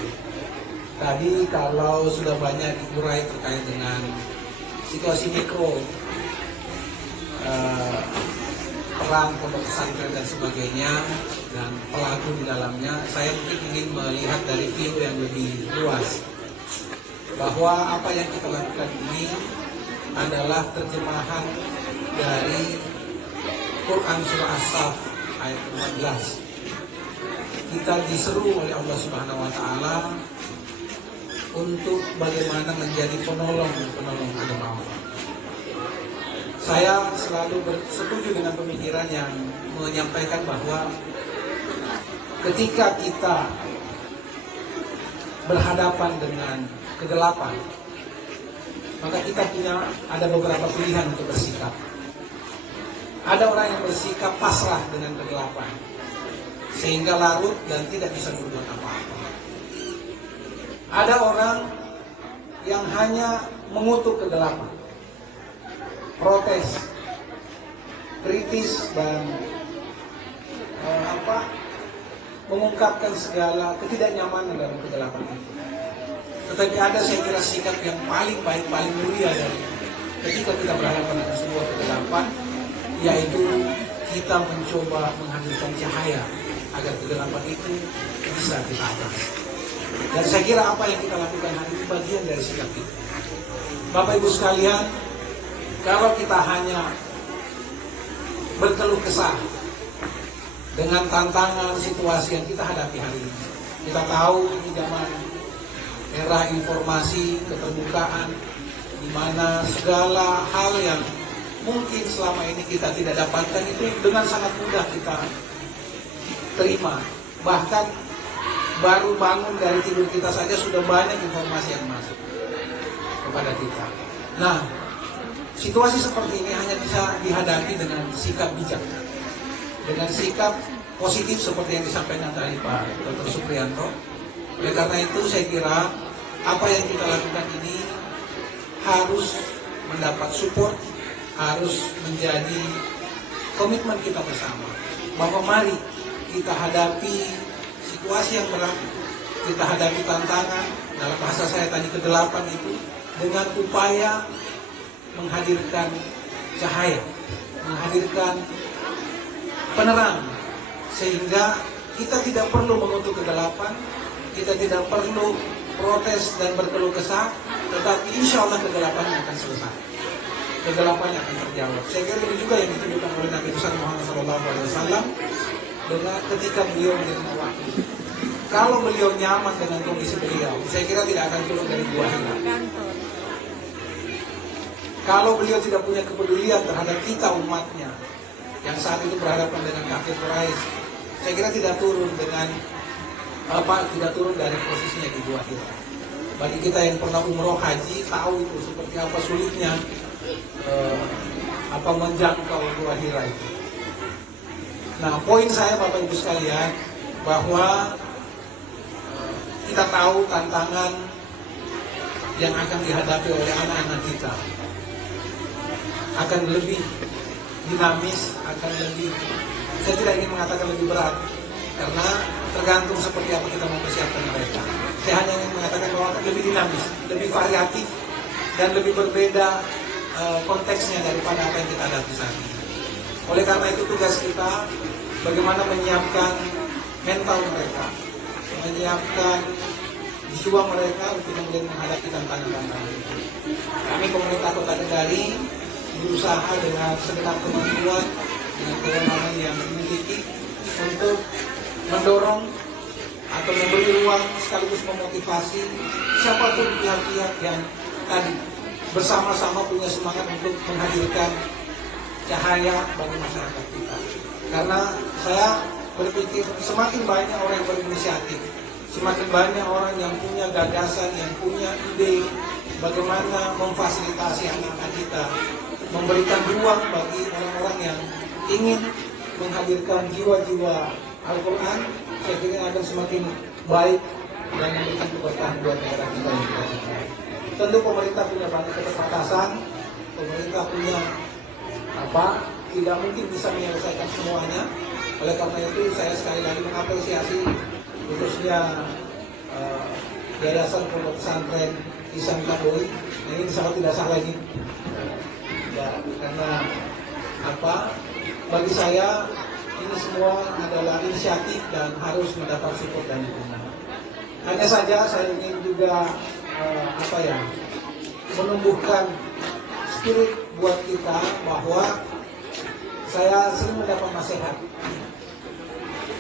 Tadi kalau sudah banyak diurai terkait dengan situasi mikro, peran pondok pesantren dan sebagainya, dan pelaku di dalamnya, saya mungkin ingin melihat dari view yang lebih luas, bahwa apa yang kita lakukan ini adalah terjemahan dari Quran Surah As-Saff ayat 14. Kita diseru oleh Allah Subhanahu Wa Taala untuk bagaimana menjadi penolong agama Allah. Saya selalu setuju dengan pemikiran yang menyampaikan bahwa ketika kita berhadapan dengan kegelapan, maka kita ada beberapa pilihan untuk bersikap. Ada orang yang bersikap pasrah dengan kegelapan, sehingga larut dan tidak bisa berbuat apa-apa. Ada orang yang hanya mengutuk kegelapan, protes, kritis, dan mengungkapkan segala ketidaknyamanan dalam kegelapan itu. Tetapi ada, saya kira, sikap yang paling baik, paling mulia dari ketika kita berhadapan dengan sebuah kegelapan, yaitu kita mencoba menghadirkan cahaya agar kegelapan itu bisa kita atasi. Dan saya kira apa yang kita lakukan hari ini bagian dari sikap itu. Bapak Ibu sekalian, Kalau kita hanya berkeluh kesah dengan tantangan situasi yang kita hadapi hari ini, kita tahu ini zaman era informasi keterbukaan, di mana segala hal yang mungkin selama ini kita tidak dapatkan itu dengan sangat mudah kita terima. Bahkan baru bangun dari tidur kita saja sudah banyak informasi yang masuk kepada kita. Nah, situasi seperti ini hanya bisa dihadapi dengan sikap bijak, dengan sikap positif seperti yang disampaikan tadi Pak Dr. Supriyanto. Oleh karena itu saya kira apa yang kita lakukan ini harus mendapat support, harus menjadi komitmen kita bersama, bahwa mari kita hadapi situasi yang berat, kita hadapi tantangan, dalam bahasa saya tadi ke-8 itu, dengan upaya menghadirkan cahaya, menghadirkan penerang, sehingga kita tidak perlu mengutuk kegelapan, kita tidak perlu protes dan berkeluh kesah, tetapi insya Allah kegelapannya akan selesai, kegelapannya akan terjawab. Saya kira ini juga yang ditunjukkan oleh Nabi besar Muhammad SAW dengan ketika beliau menerima wahyu. Kalau beliau nyaman dengan kondisi beliau, saya kira tidak akan keluar dari gua Hira. Kalau beliau tidak punya kepedulian terhadap kita umatnya yang saat itu berhadapan dengan kafir Quraisy, saya kira tidak turun dari posisinya di gua Hira. Bagi kita yang pernah umroh haji tahu itu seperti apa sulitnya menjangkau gua Hira itu. Nah, poin saya Bapak Ibu sekalian, bahwa kita tahu tantangan yang akan dihadapi oleh anak-anak kita akan lebih dinamis, akan lebih, saya tidak ingin mengatakan lebih berat, karena tergantung seperti apa kita mempersiapkan mereka. Saya hanya ingin mengatakan bahwa akan lebih dinamis, lebih variatif, dan lebih berbeda konteksnya daripada apa yang kita hadapi saat ini. Oleh karena itu tugas kita bagaimana menyiapkan mental mereka, menyiapkan jiwa mereka untuk kemudian menghadapi tantangan-tantangan itu. Kami pemerintah Kota Kendari berusaha dengan segenap kemampuan, dengan kewenangan yang dimiliki untuk mendorong atau memberi ruang sekaligus memotivasi siapapun pihak-pihak yang tadi bersama-sama punya semangat untuk menghadirkan cahaya bagi masyarakat kita. Karena saya berpikir semakin banyak orang yang berinisiatif, semakin banyak orang yang punya gagasan, yang punya ide bagaimana memfasilitasi anak-anak kita, memberikan ruang bagi orang-orang yang ingin menghadirkan jiwa-jiwa Al-Quran, saya kira akan semakin baik dan memberikan keberkahan buat negara kita yang kita cintai. Tentu pemerintah punya banyak keterbatasan, pemerintah punya tidak mungkin bisa menyelesaikan semuanya. Oleh karena itu saya sekali lagi mengapresiasi khususnya Yayasan Pondok Pesantren Ihsan Kadoy. Ini sangat tidak salah lagi. Ya, karena bagi saya ini semua adalah inisiatif dan harus mendapat support dan dukungan. Hanya saja saya ingin juga menumbuhkan spirit buat kita, bahwa saya sering mendapat nasihat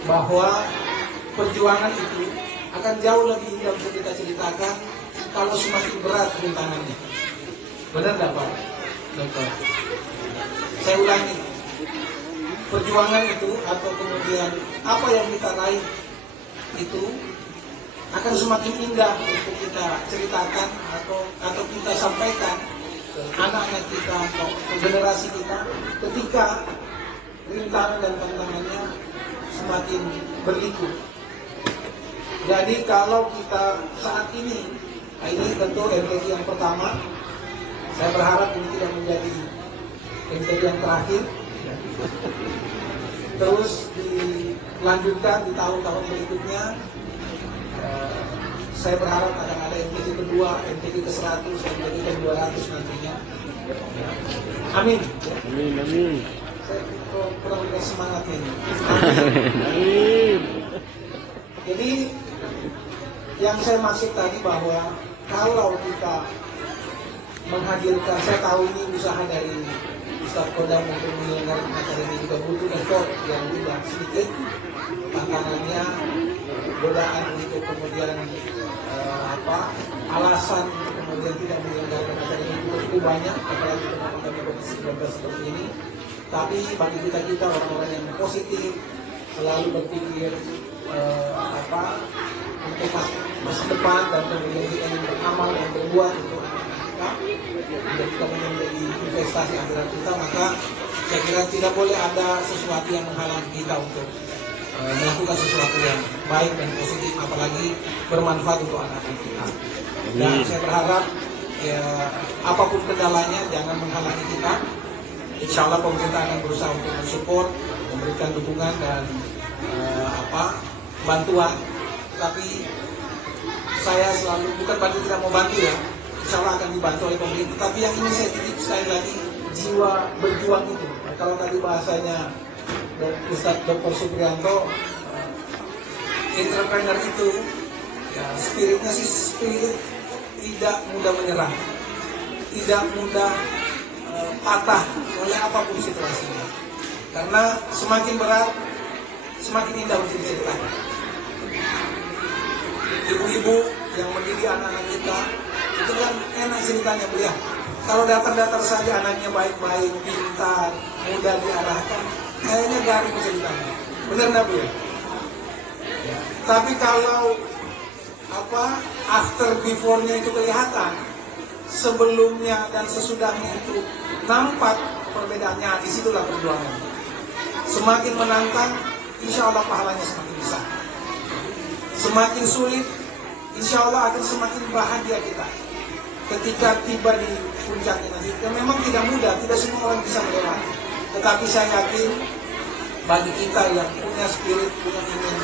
bahwa perjuangan itu akan jauh lebih indah untuk kita ceritakan kalau semakin berat rintangannya. Benar nggak Pak Dokter? Saya ulangi, perjuangan itu atau kemudian apa yang kita raih itu akan semakin indah untuk kita ceritakan atau kita sampaikan ke anak-anak kita atau ke generasi kita ketika rintangan dan tantangannya semakin berliku. Jadi kalau kita saat ini tentu MTQ yang pertama, saya berharap ini tidak menjadi MTQ yang terakhir, terus dilanjutkan di tahun-tahun berikutnya. Saya berharap akan ada MTQ kedua, MTQ ke-100, MTQ ke-200 nantinya. Amin. Amin. Saya kurang lebih semangat ini. Amin. Jadi yang saya maksud tadi bahwa kalau kita menghadirkan, saya tahu ini usaha dari Ustadz Kodam untuk menyelenggarakan acara ini juga butuh effort yang tidak sedikit, tantangannya, godaan untuk kemudian alasan untuk kemudian tidak menyelenggarakan acara ini juga cukup banyak, apalagi dengan menghadapi COVID-19 seperti ini. Tapi bagi kita orang-orang yang positif, selalu berpikir untuk masa depan dan kemudian kita ingin beramal dan berbuat untuk anak-anak kita, menjadikan menjadi investasi akhirat kita, maka saya kira tidak boleh ada sesuatu yang menghalangi kita untuk melakukan sesuatu yang baik dan positif, apalagi bermanfaat untuk anak-anak kita. Dan saya berharap ya, apapun kendalanya jangan menghalangi kita. Insya Allah pemerintah akan berusaha untuk mensupport, memberikan dukungan dan bantuan. Tapi saya selalu bukan berarti tidak mau bantu ya. Insya Allah akan dibantu oleh pemerintah. Tapi yang ini saya titip sekali lagi, jiwa berjuang itu. Kalau tadi bahasanya Ustadz Dr. Supriyanto, entrepreneur itu ya spiritnya sih spirit tidak mudah menyerah, tidak mudah patah oleh apapun situasinya. Karena semakin berat, semakin indah untuk diceritakan. Ibu-ibu yang mendidik anak-anak kita itu kan enak ceritanya, Bu ya. Kalau datar-datar saja anaknya baik-baik, pintar, mudah diarahkan, kayaknya garing ceritanya. Benar nggak, Bu ya? Tapi kalau after before-nya itu kelihatan, sebelumnya dan sesudahnya itu nampak perbedaannya, disitulah perjuangan. Semakin menantang, insya Allah pahalanya semakin besar. Semakin sulit, insya Allah akan semakin bahagia kita ketika tiba di puncaknya nanti. Dan memang tidak mudah, tidak semua orang bisa melewati. Tetapi saya yakin bagi kita yang punya spirit, punya ingin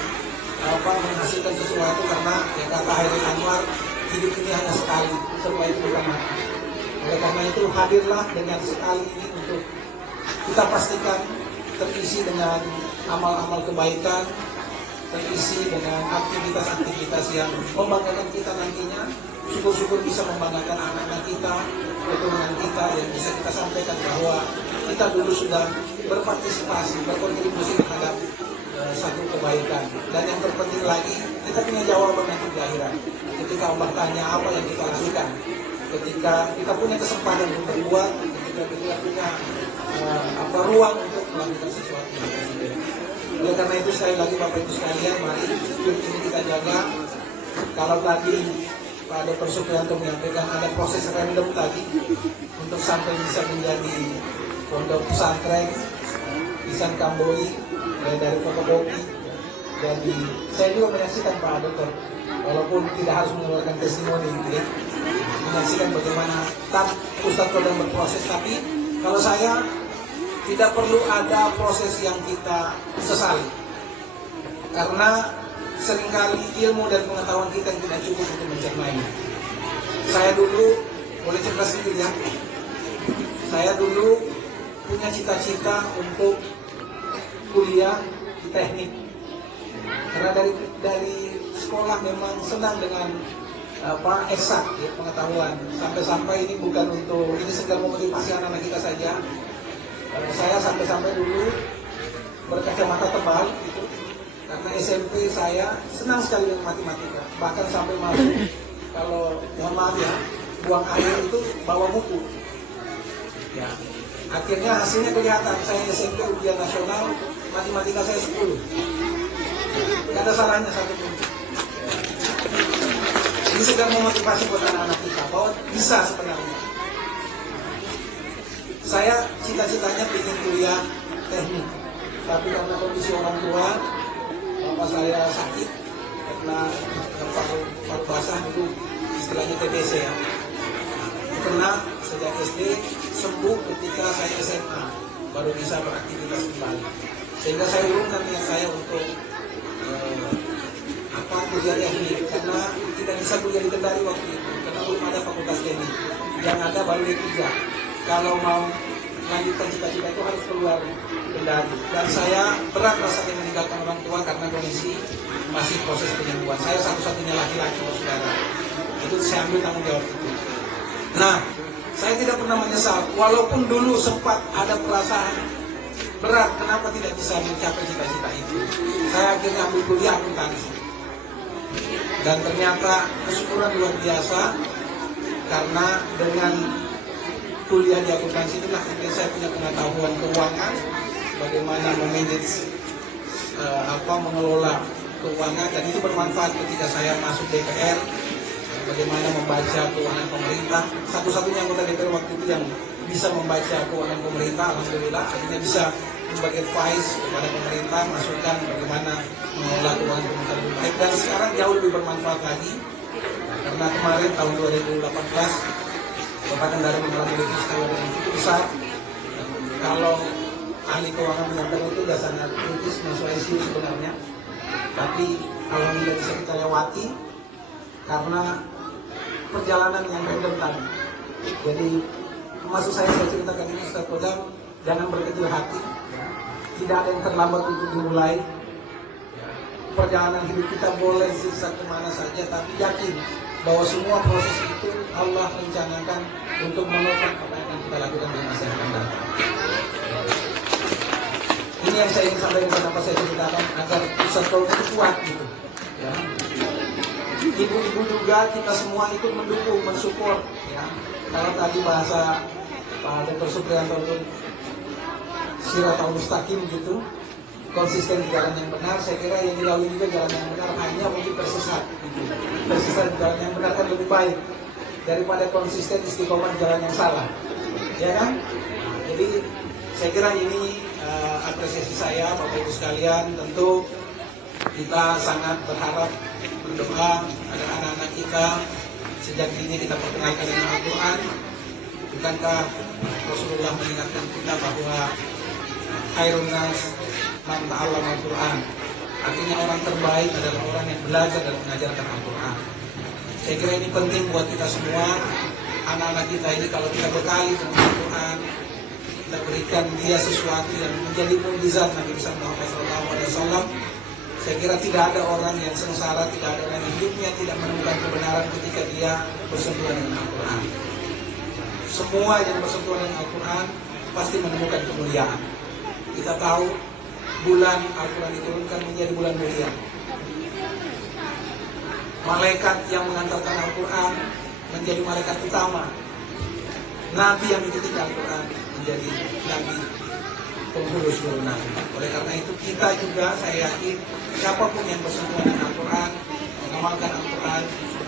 menghasilkan sesuatu, karena yang kata Hairil Anwar, hidup ini hanya sekali, semua itu bukan mati. Oleh karena itu hadirlah dengan sekali ini untuk kita pastikan terisi dengan amal-amal kebaikan, terisi dengan aktivitas-aktivitas yang membanggakan kita nantinya. Syukur-syukur bisa membanggakan anak-anak kita, keturunan kita, yang bisa kita sampaikan bahwa kita dulu sudah berpartisipasi, berkontribusi terhadap satu kebaikan. Dan yang terpenting lagi, kita punya jawaban nanti di akhirat. Ketika Allah tanya apa yang kita lakukan, ketika kita punya kesempatan untuk berbuat, ketika kita punya ruang untuk melakukan sesuatu. Oleh karena itu sekali lagi Bapak Ibu sekalian, mari ini kita jaga. Kalau tadi Pak Dr. Supriyanto menyampaikan ada proses random tadi untuk sampai bisa menjadi pondok pesantren Ihsan Kamboi, dari fotokopi. Jadi saya juga menyaksikan Pak Dr. walaupun tidak harus mengeluarkan testimoni gitu ya, menyaksikan bagaimana Ustadz Kodam berproses. Tapi kalau saya tidak perlu ada proses yang kita sesali, karena seringkali ilmu dan pengetahuan kita yang tidak cukup untuk mencernainya. Saya dulu, boleh cerita sedikit ya, saya dulu punya cita-cita untuk kuliah di teknik, karena dari sekolah memang senang dengan eksak ya, pengetahuan. Sampai-sampai ini bukan untuk ini sekedar memotivasi anak-anak kita saja. Saya sampai-sampai dulu berkacamata tebal gitu, karena SMP saya senang sekali dengan matematika. Bahkan sampai malu kalau mohon maaf ya, buang air itu bawa buku. Ya, akhirnya hasilnya kelihatan. Saya SMP ujian nasional, matematika saya 10. Gak ada salahnya satu pun. Ini sedang memotivasi buat anak-anak kita bahwa bisa sebenarnya. Saya cita-citanya ingin kuliah teknik, tapi karena kondisi orang tua, bapak saya sakit karena paru basah itu istilahnya TBC ya. Kena sejak SD, sembuh ketika saya SMA, baru bisa beraktivitas kembali. Sehingga saya urungkan niat saya untuk kuliah teknik, karena tidak bisa kuliah di Kendari waktu itu, karena belum ada fakultas teknik. Yang ada baru D3. Kalau mau melanjutkan cita-cita itu harus keluar Kendari. Dan saya berat rasanya meninggalkan orang tua karena kondisi masih proses penyembuhan. Saya satu-satunya laki-laki, saudara. Itu saya ambil tanggung jawab itu. Nah, Saya tidak pernah menyesal, walaupun dulu sempat ada perasaan berat kenapa tidak bisa mencapai cita-cita itu. Saya akhirnya ambil kuliah akuntansi. Dan ternyata kesyukuran luar biasa, karena dengan kuliah di akuntansi itulah akhirnya saya punya pengetahuan keuangan, bagaimana memanage mengelola keuangan, dan itu bermanfaat ketika saya masuk DPR, bagaimana membaca keuangan pemerintah. Satu-satunya anggota DPR waktu itu yang bisa membaca keuangan pemerintah, alhamdulillah, akhirnya bisa membagi advice kepada pemerintah, masukan bagaimana mengelola keuangan pemerintah lebih baik. Dan sekarang jauh lebih bermanfaat lagi, karena kemarin tahun 2018 Bapak Kendari mengalami defisit yang cukup besar. Kalau ahli keuangan menyampaikan itu sudah sangat kritis, masuk ICU sebenarnya, tapi alhamdulillah bisa kita lewati karena perjalanan yang random tadi. Jadi maksud saya ceritakan ini, Ustaz Kodam, jangan berkecil hati, tidak ada yang terlambat untuk dimulai. Perjalanan hidup kita boleh zigzag kemana saja, tapi yakin bahwa semua proses itu Allah rencanakan untuk menopang apa yang akan kita lakukan di masa yang akan datang. Ini yang saya ingin sampaikan, kenapa saya ceritakan, agar Ustaz Kodam itu kuat gitu. Ya. Ibu-ibu juga, kita semua ikut mendukung, mensupport. Ya. Kalau tadi bahasa Pak Dr. Supriyanto itu siratal mustaqim gitu, konsisten di jalan yang benar. Saya kira yang dilalui juga jalan yang benar, hanya mungkin tersesat gitu. Tersesat di jalan yang benar kan lebih baik daripada konsisten istiqomah di jalan yang salah, ya kan? Jadi saya kira ini apresiasi saya, Bapak Ibu sekalian. Tentu kita sangat berharap, berdoa agar anak-anak kita sejak dini kita perkenalkan dengan Al-Quran. Bukankah Rasulullah mengingatkan kita bahwa khairun nas man ta'allama Al-Quran, artinya orang terbaik adalah orang yang belajar dan mengajarkan Al-Quran. Saya kira ini penting buat kita semua. Anak-anak kita ini kalau kita bekali dengan Al-Quran, kita berikan dia sesuatu yang menjadi mukjizat Nabi Muhammad SAW, saya kira tidak ada orang yang sengsara, tidak ada orang yang hidupnya tidak menemukan kebenaran ketika dia bersentuhan dengan Al-Quran. Semua yang bersentuhan dengan Al-Quran pasti menemukan kemuliaan. Kita tahu bulan Al-Quran diturunkan menjadi bulan mulia. Malaikat yang mengantarkan Al-Quran menjadi malaikat utama. Nabi yang mengikuti Al-Quran menjadi Nabi penghulu seluruh nabi. Oleh karena itu kita juga, saya yakin siapapun yang bersentuhan dengan Al-Quran, mengamalkan Al-Quran,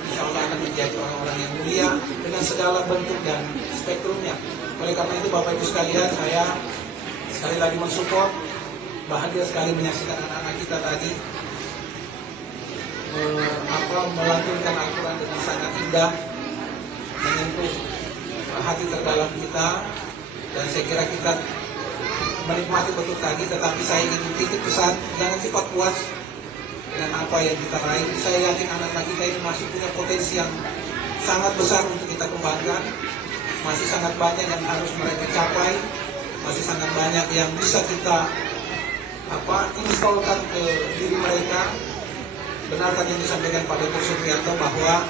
insya Allah akan menjadi orang-orang yang mulia dengan segala bentuk dan spektrumnya. Oleh karena itu Bapak Ibu sekalian, saya sekali lagi mensupport, bahagia sekali menyaksikan anak-anak kita tadi melantunkan Al-Quran dengan sangat indah, menyentuh hati terdalam kita, dan saya kira kita menikmati betul tadi. Tetapi saya ingin titip pesan, jangan cepat puas dengan apa yang kita raih. Saya yakin anak-anak kita ini masih punya potensi yang sangat besar untuk kita kembangkan. Masih sangat banyak yang harus mereka capai, masih sangat banyak yang bisa kita installkan ke diri mereka. Benar tadi yang disampaikan Pak Dr. Supriyanto bahwa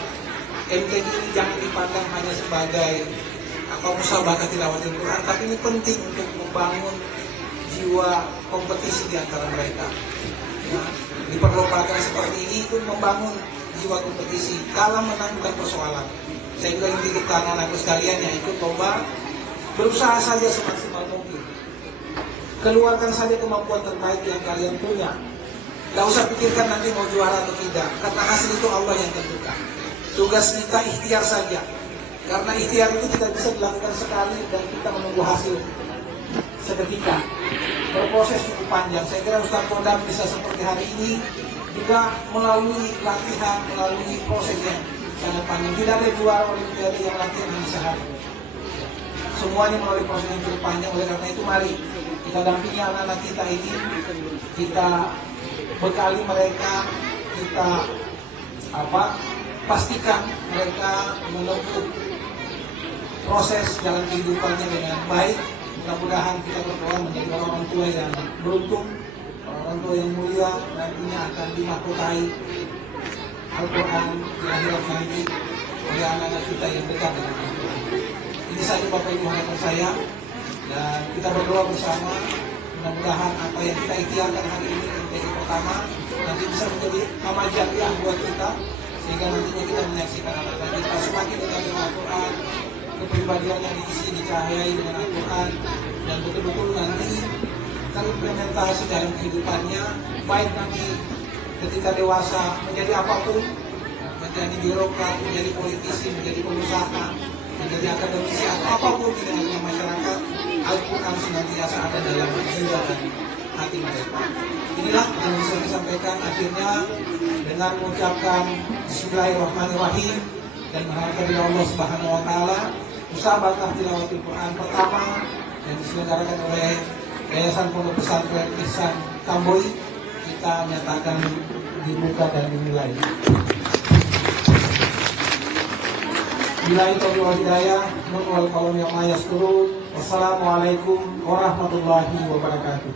MTQ ini jangan dipandang hanya sebagai musabaqah tilawatil Quran, tapi ini penting untuk membangun jiwa kompetisi di antara mereka. Ya, diperlombakan seperti ini itu membangun jiwa kompetisi. Kalah menang bukan persoalan. Saya bilang ini kita anak-anak sekalian yang ikut lomba, berusaha saja semaksimal mungkin. Keluarkan saja kemampuan terbaik yang kalian punya. Tidak usah pikirkan nanti mau juara atau tidak, karena hasil itu Allah yang tentukan. Tugas kita ikhtiar saja, karena ikhtiar itu tidak bisa dilakukan sekali dan kita menunggu hasil seketika. Berproses cukup panjang. Saya kira Ustaz Kodam bisa seperti hari ini juga melalui latihan, melalui proses yang sangat panjang. Tidak ada juara olimpiade yang latihan hanya sehari. Semuanya melalui proses yang cukup panjang. Oleh karena itu mari kita dampingi anak-anak kita ini, kita bekali mereka, kita pastikan mereka menempuh proses jalan kehidupannya dengan baik. Mudah-mudahan kita berdoa menjadi orang tua yang beruntung, orang tua yang mulia, nantinya akan dimahkotai Al-Quran di akhirat nanti oleh anak-anak kita yang dekat dengan Al-Quran. Ini saja Bapak Ibu harapan saya, dan kita berdoa bersama. Mudah-mudahan apa yang kita ikhtiarkan hari ini menjadi pertama, nanti bisa menjadi amal jariah buat kita, sehingga nantinya kita menyaksikan anak-anak kita semakin dekat dengan Al-Quran, kepribadiannya diisi, dicahayai dengan Al-Quran, dan betul-betul nanti terimplementasi dalam kehidupannya, baik nanti ketika dewasa menjadi apapun, menjadi birokrat, menjadi politisi, menjadi pengusaha, menjadi akademisi, atau apapun di tengah masyarakat, Al-Quran senantiasa ada dalam jiwa dan hati mereka. Inilah yang bisa disampaikan akhirnya dengan mengucapkan Bismillahirrahmanirrahim dan mengharapkan dari Allah Subhanahu Wa Taala Musabakat Tilawatul Quran pertama yang diselenggarakan oleh Yayasan Pondok Pesantren Ihsan Kamboi kita nyatakan dibuka dan dimulai. Billahi taufiq wal hidayah, nun wal qalam yang mayas turun. Wassalamualaikum warahmatullahi wabarakatuh.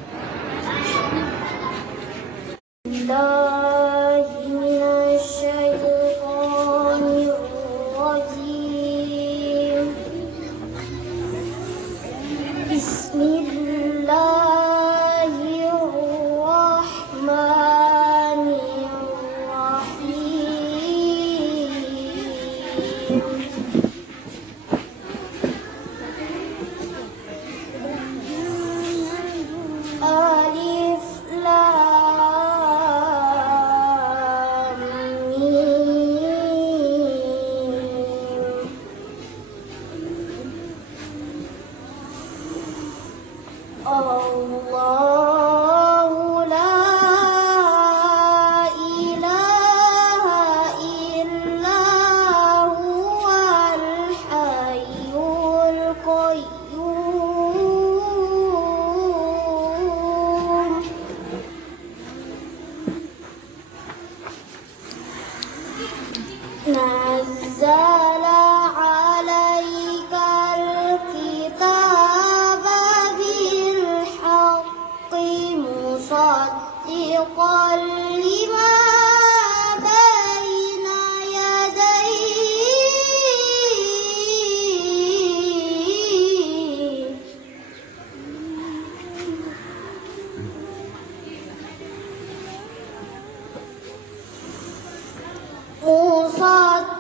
Allahu la ilaha illa huwal hayyul qayyum. Nazzala alaikal kitaba bil haqqi musaddiqan lima baina yadayhi musaddiqan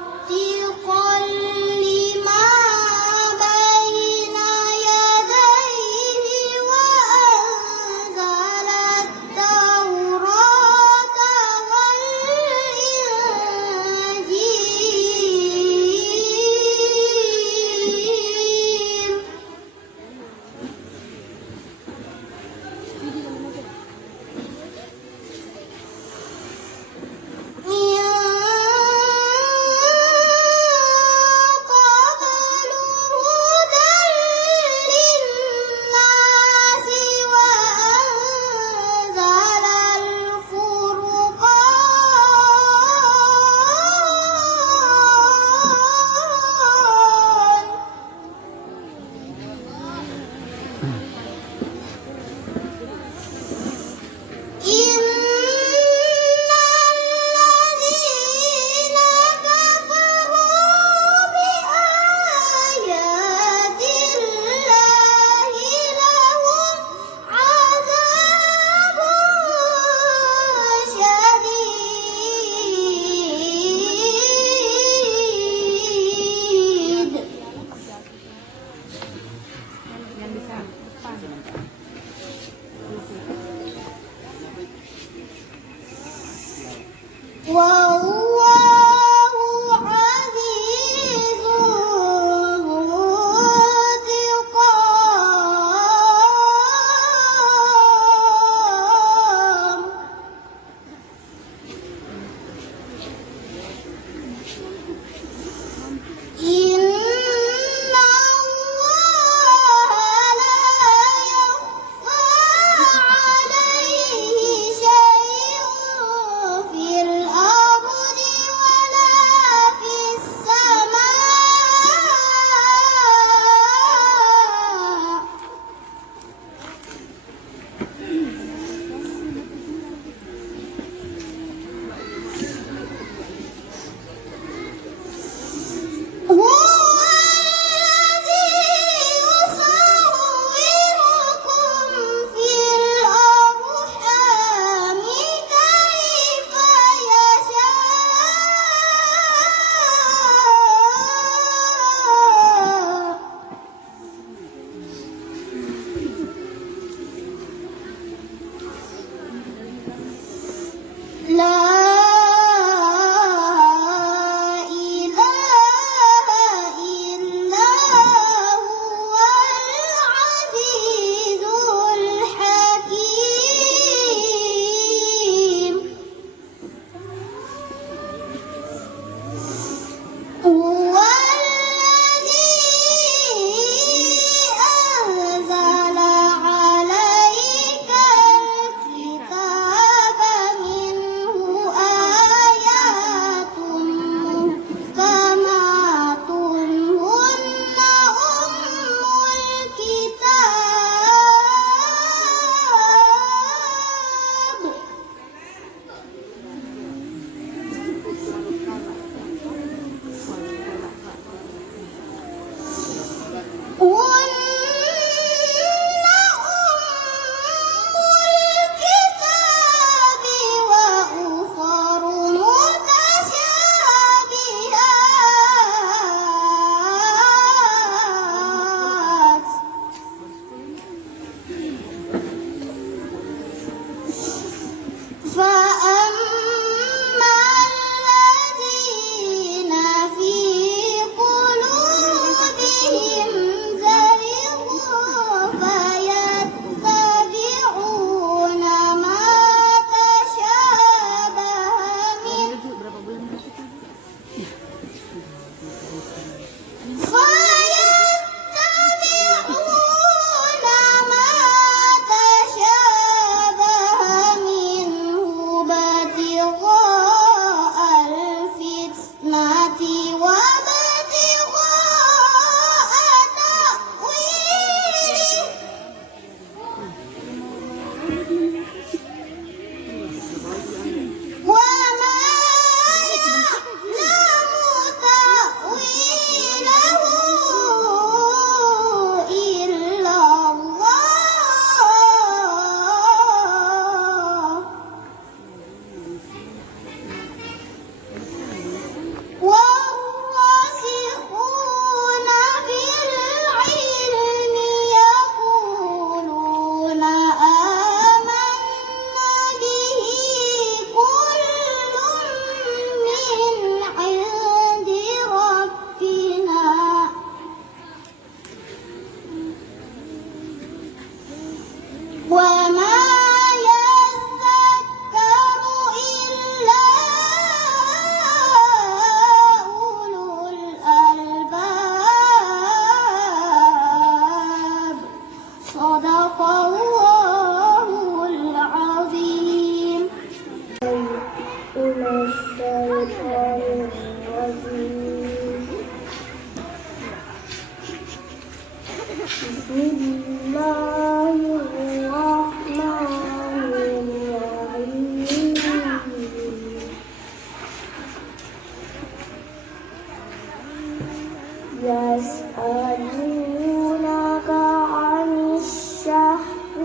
يسألونك عن الشهر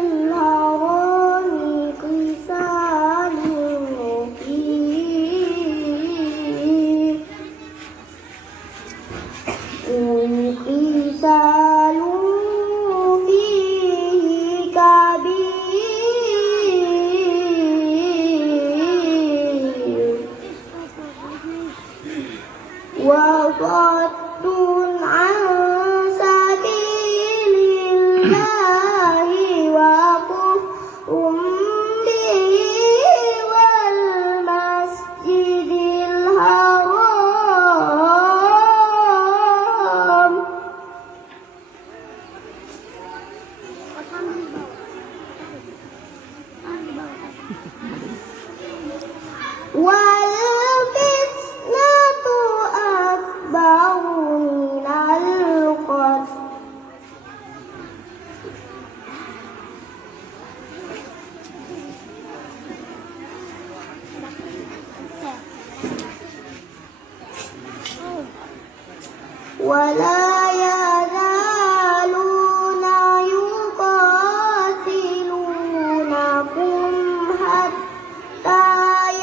الحرام قتال فيه قل قتال فيه كبير وصد عن سبيل الله وكفر به والمسجد الحرام والفتنة أكبر من القتل ولا يزالون يقاتلونكم حتى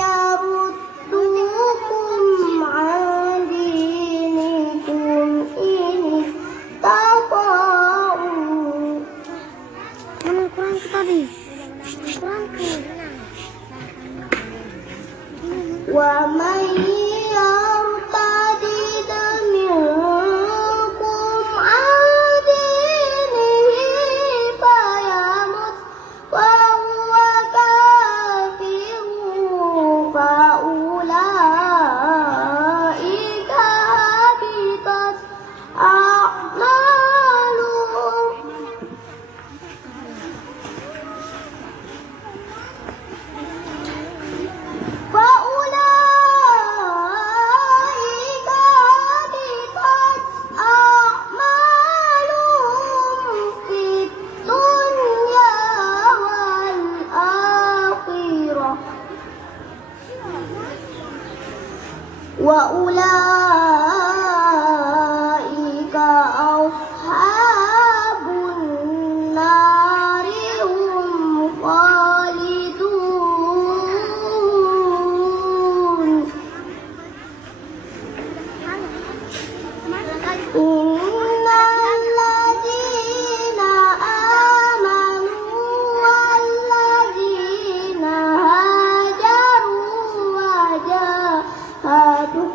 يردوكم عن دينكم إن استطاعوا ومن يرتد منكم عن دينه فيمت وهو كافر فأولئك هبطت أعمالهم في الدنيا والآخرة وأولئك أصحاب النار هم خالدون إن الذين آمنوا والذين هاجروا وجاهدوا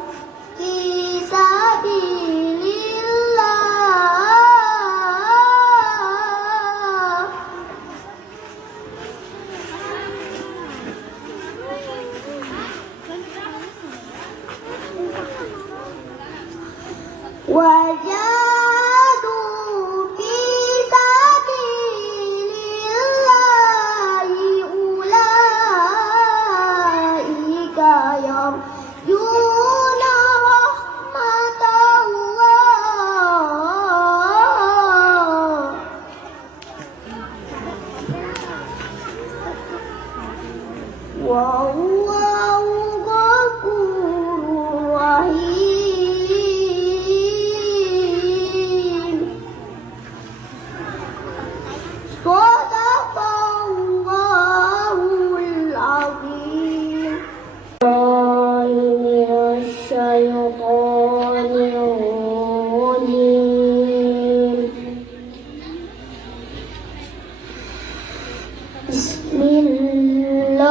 في سبيل الله وجاهدوا في سبيل الله أولئك يرجون رحمة الله والله غفور رحيم صدق الله العظيم من الشيطان الرجيم بسم الله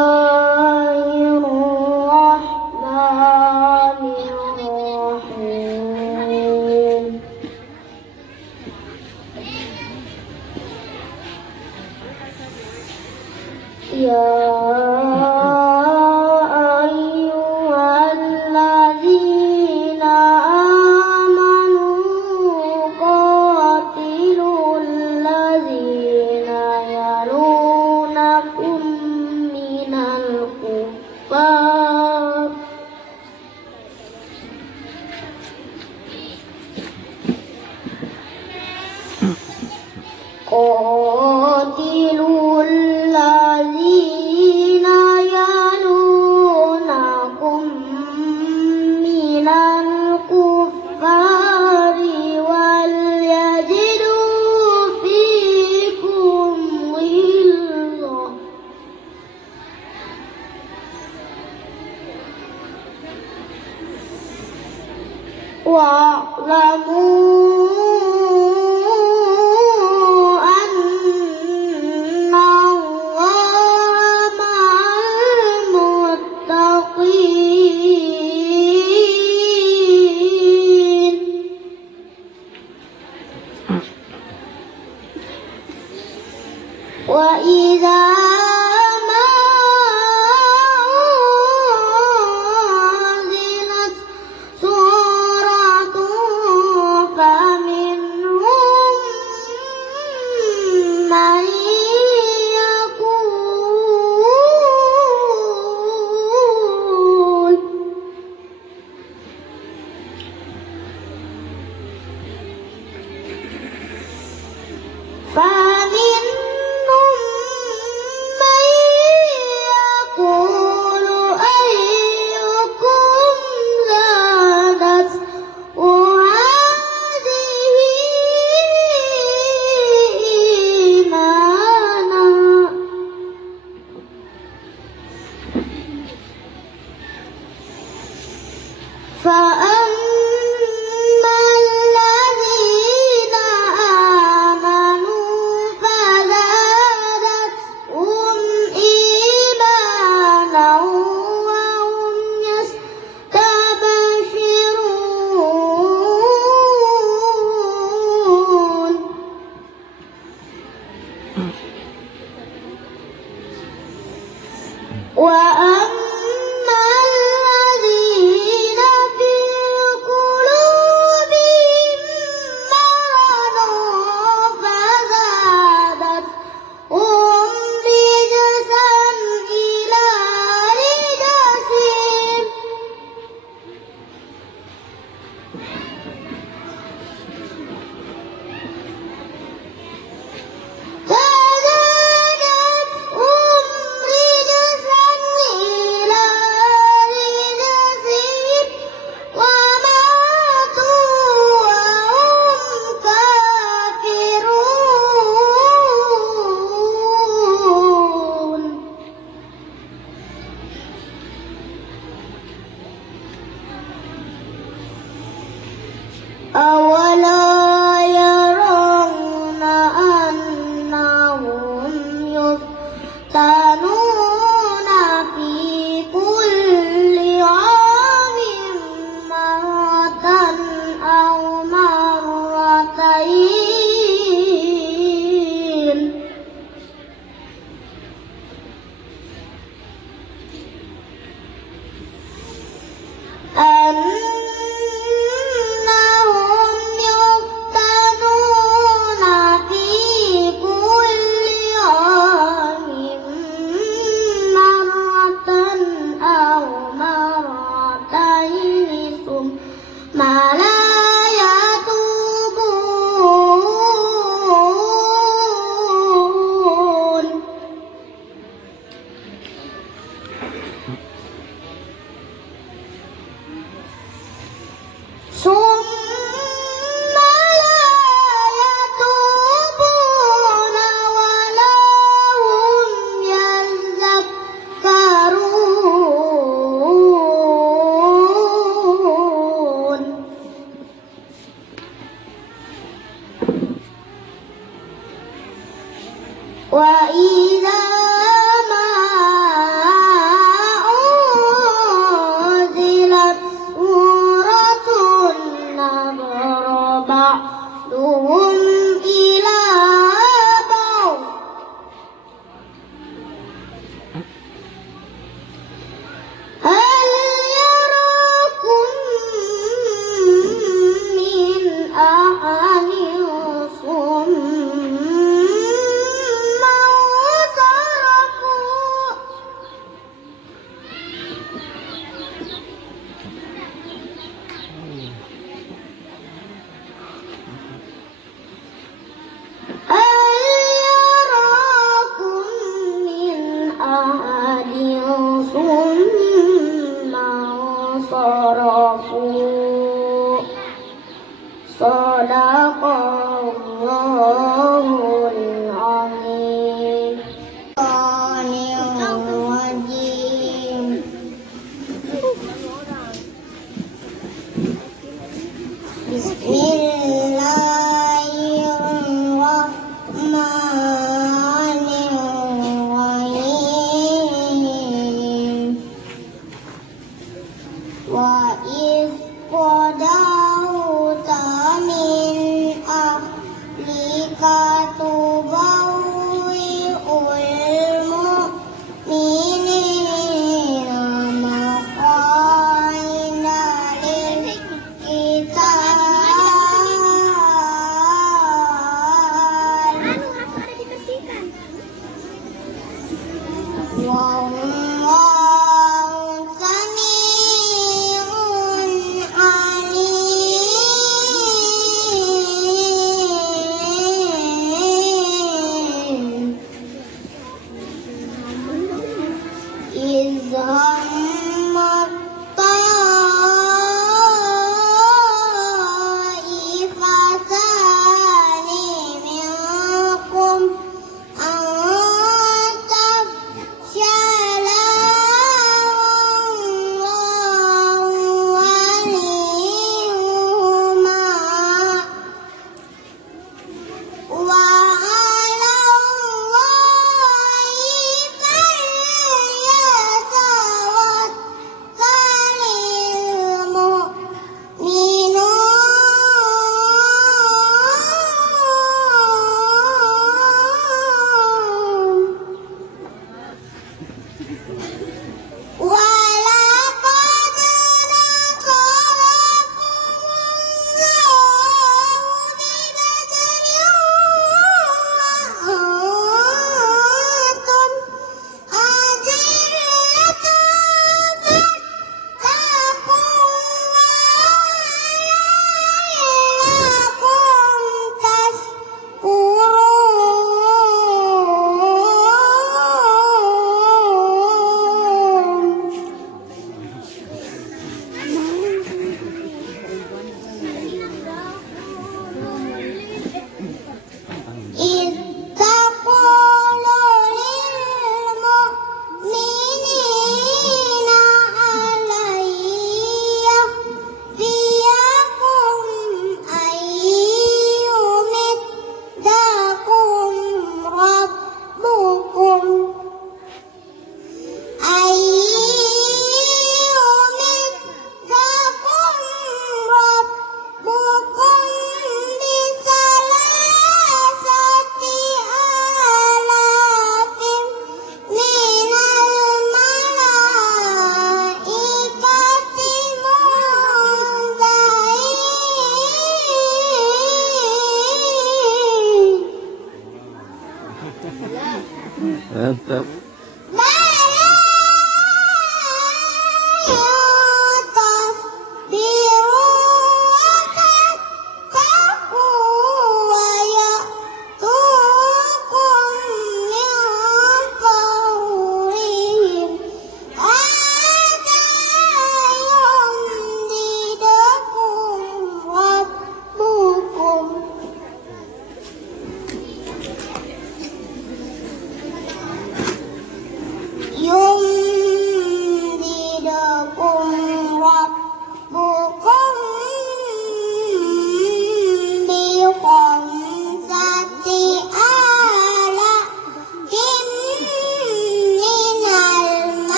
الرحمن الرحيم يا أيها الذين آمنوا قاتلوا الذين يلونكم من الكفار قاتلوا الذين يلونكم من الكفار واعلموا أن الله مع المتقين وإذا ما أنزلت سورة فمنهم من يقول أيكم زادته هذه إيمانا فأما الذين آمنوا فزادتهم إيمانا وهم يستبشرون وأما الذين في قلوبهم مرض فزادتهم رجسا إلى رجسهم فزادتهم رجسا إلى رجسهم وماتوا وهم كافرون أولا يرون أنهم يفتنون في كل عام مرة أو مرتين أنهم يفتنون في كل عام مرة أو مرتين ثم لا يتوبون ثم لا يتوبون ولا هم يذكرون وإذا ما أنزلت سورة نظر بعضهم إلى بعض هل يراكم من أحد ثم صرفوا هل يراكم من أحد ثم صرفوا صدق الله العظيم الرجيم wa iz qadauta min ahlika tubawwi'ul mu'minina maq'ida lil-qital. Wallahu sami'un alim.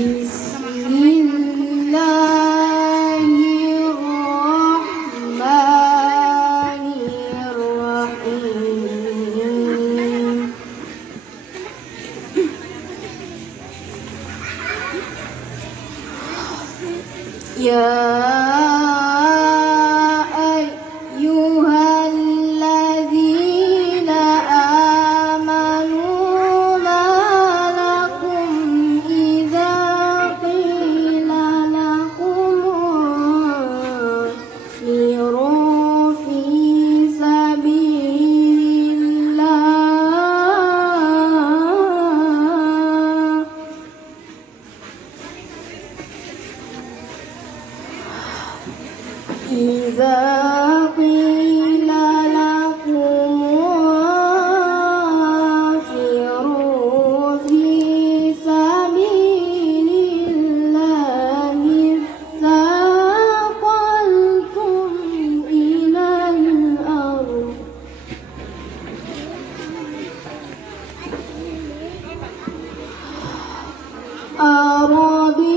Bismillahirrahmanirrahim. Ya ayyuhalladzina amanu ma lakum idza qila lakum siru fi sabilillah إذا قيل لكم انفروا في سبيل الله اثاقلتم إلى الأرض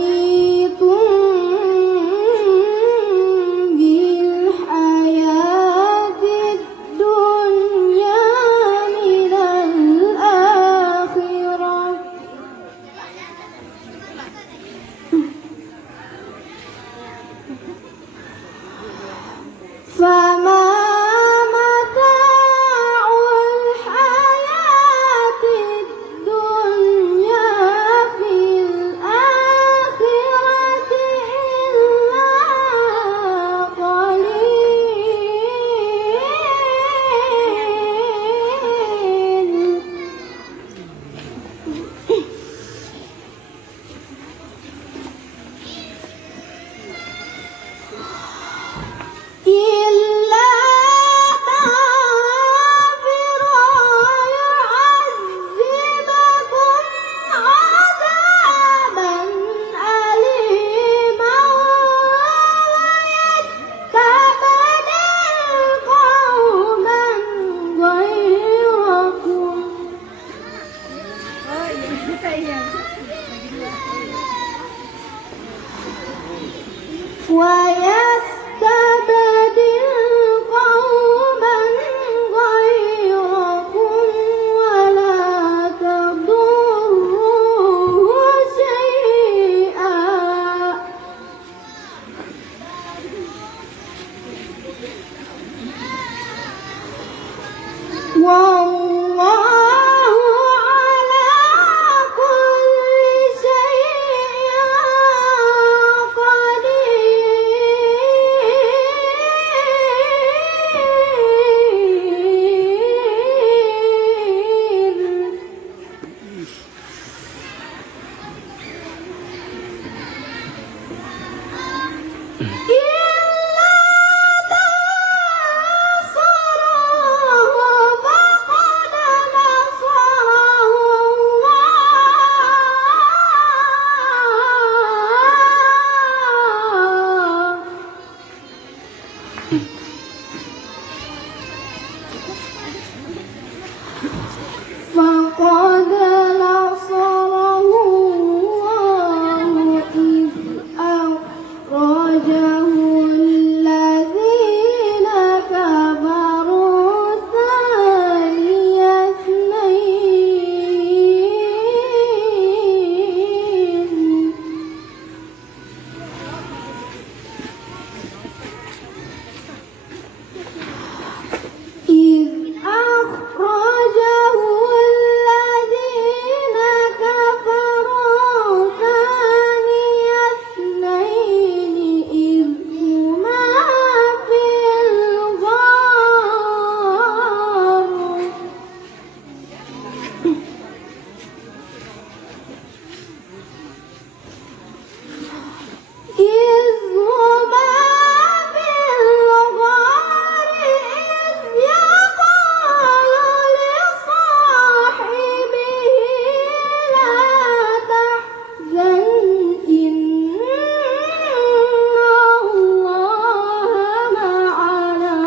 أرضيتم بالحياة الدنيا من الآخرة فما متاع الحياة الدنيا في الآخرة إلا قليل إلا تغفروا يعذبكم عذابا أليما ويستبدل قوما غيركم ويستبدل قوما غيركم ولا تضروه شيئا والله على كل شيء قدير فقد نصره الله إذ أخرجه الذين كفروا ثاني اثنين إذ أخرجه الذين كفروا ثاني اثنين إذ هما في الغار إذ هما في الغار إذ يقول لصاحبه لا تحزن إن الله معنا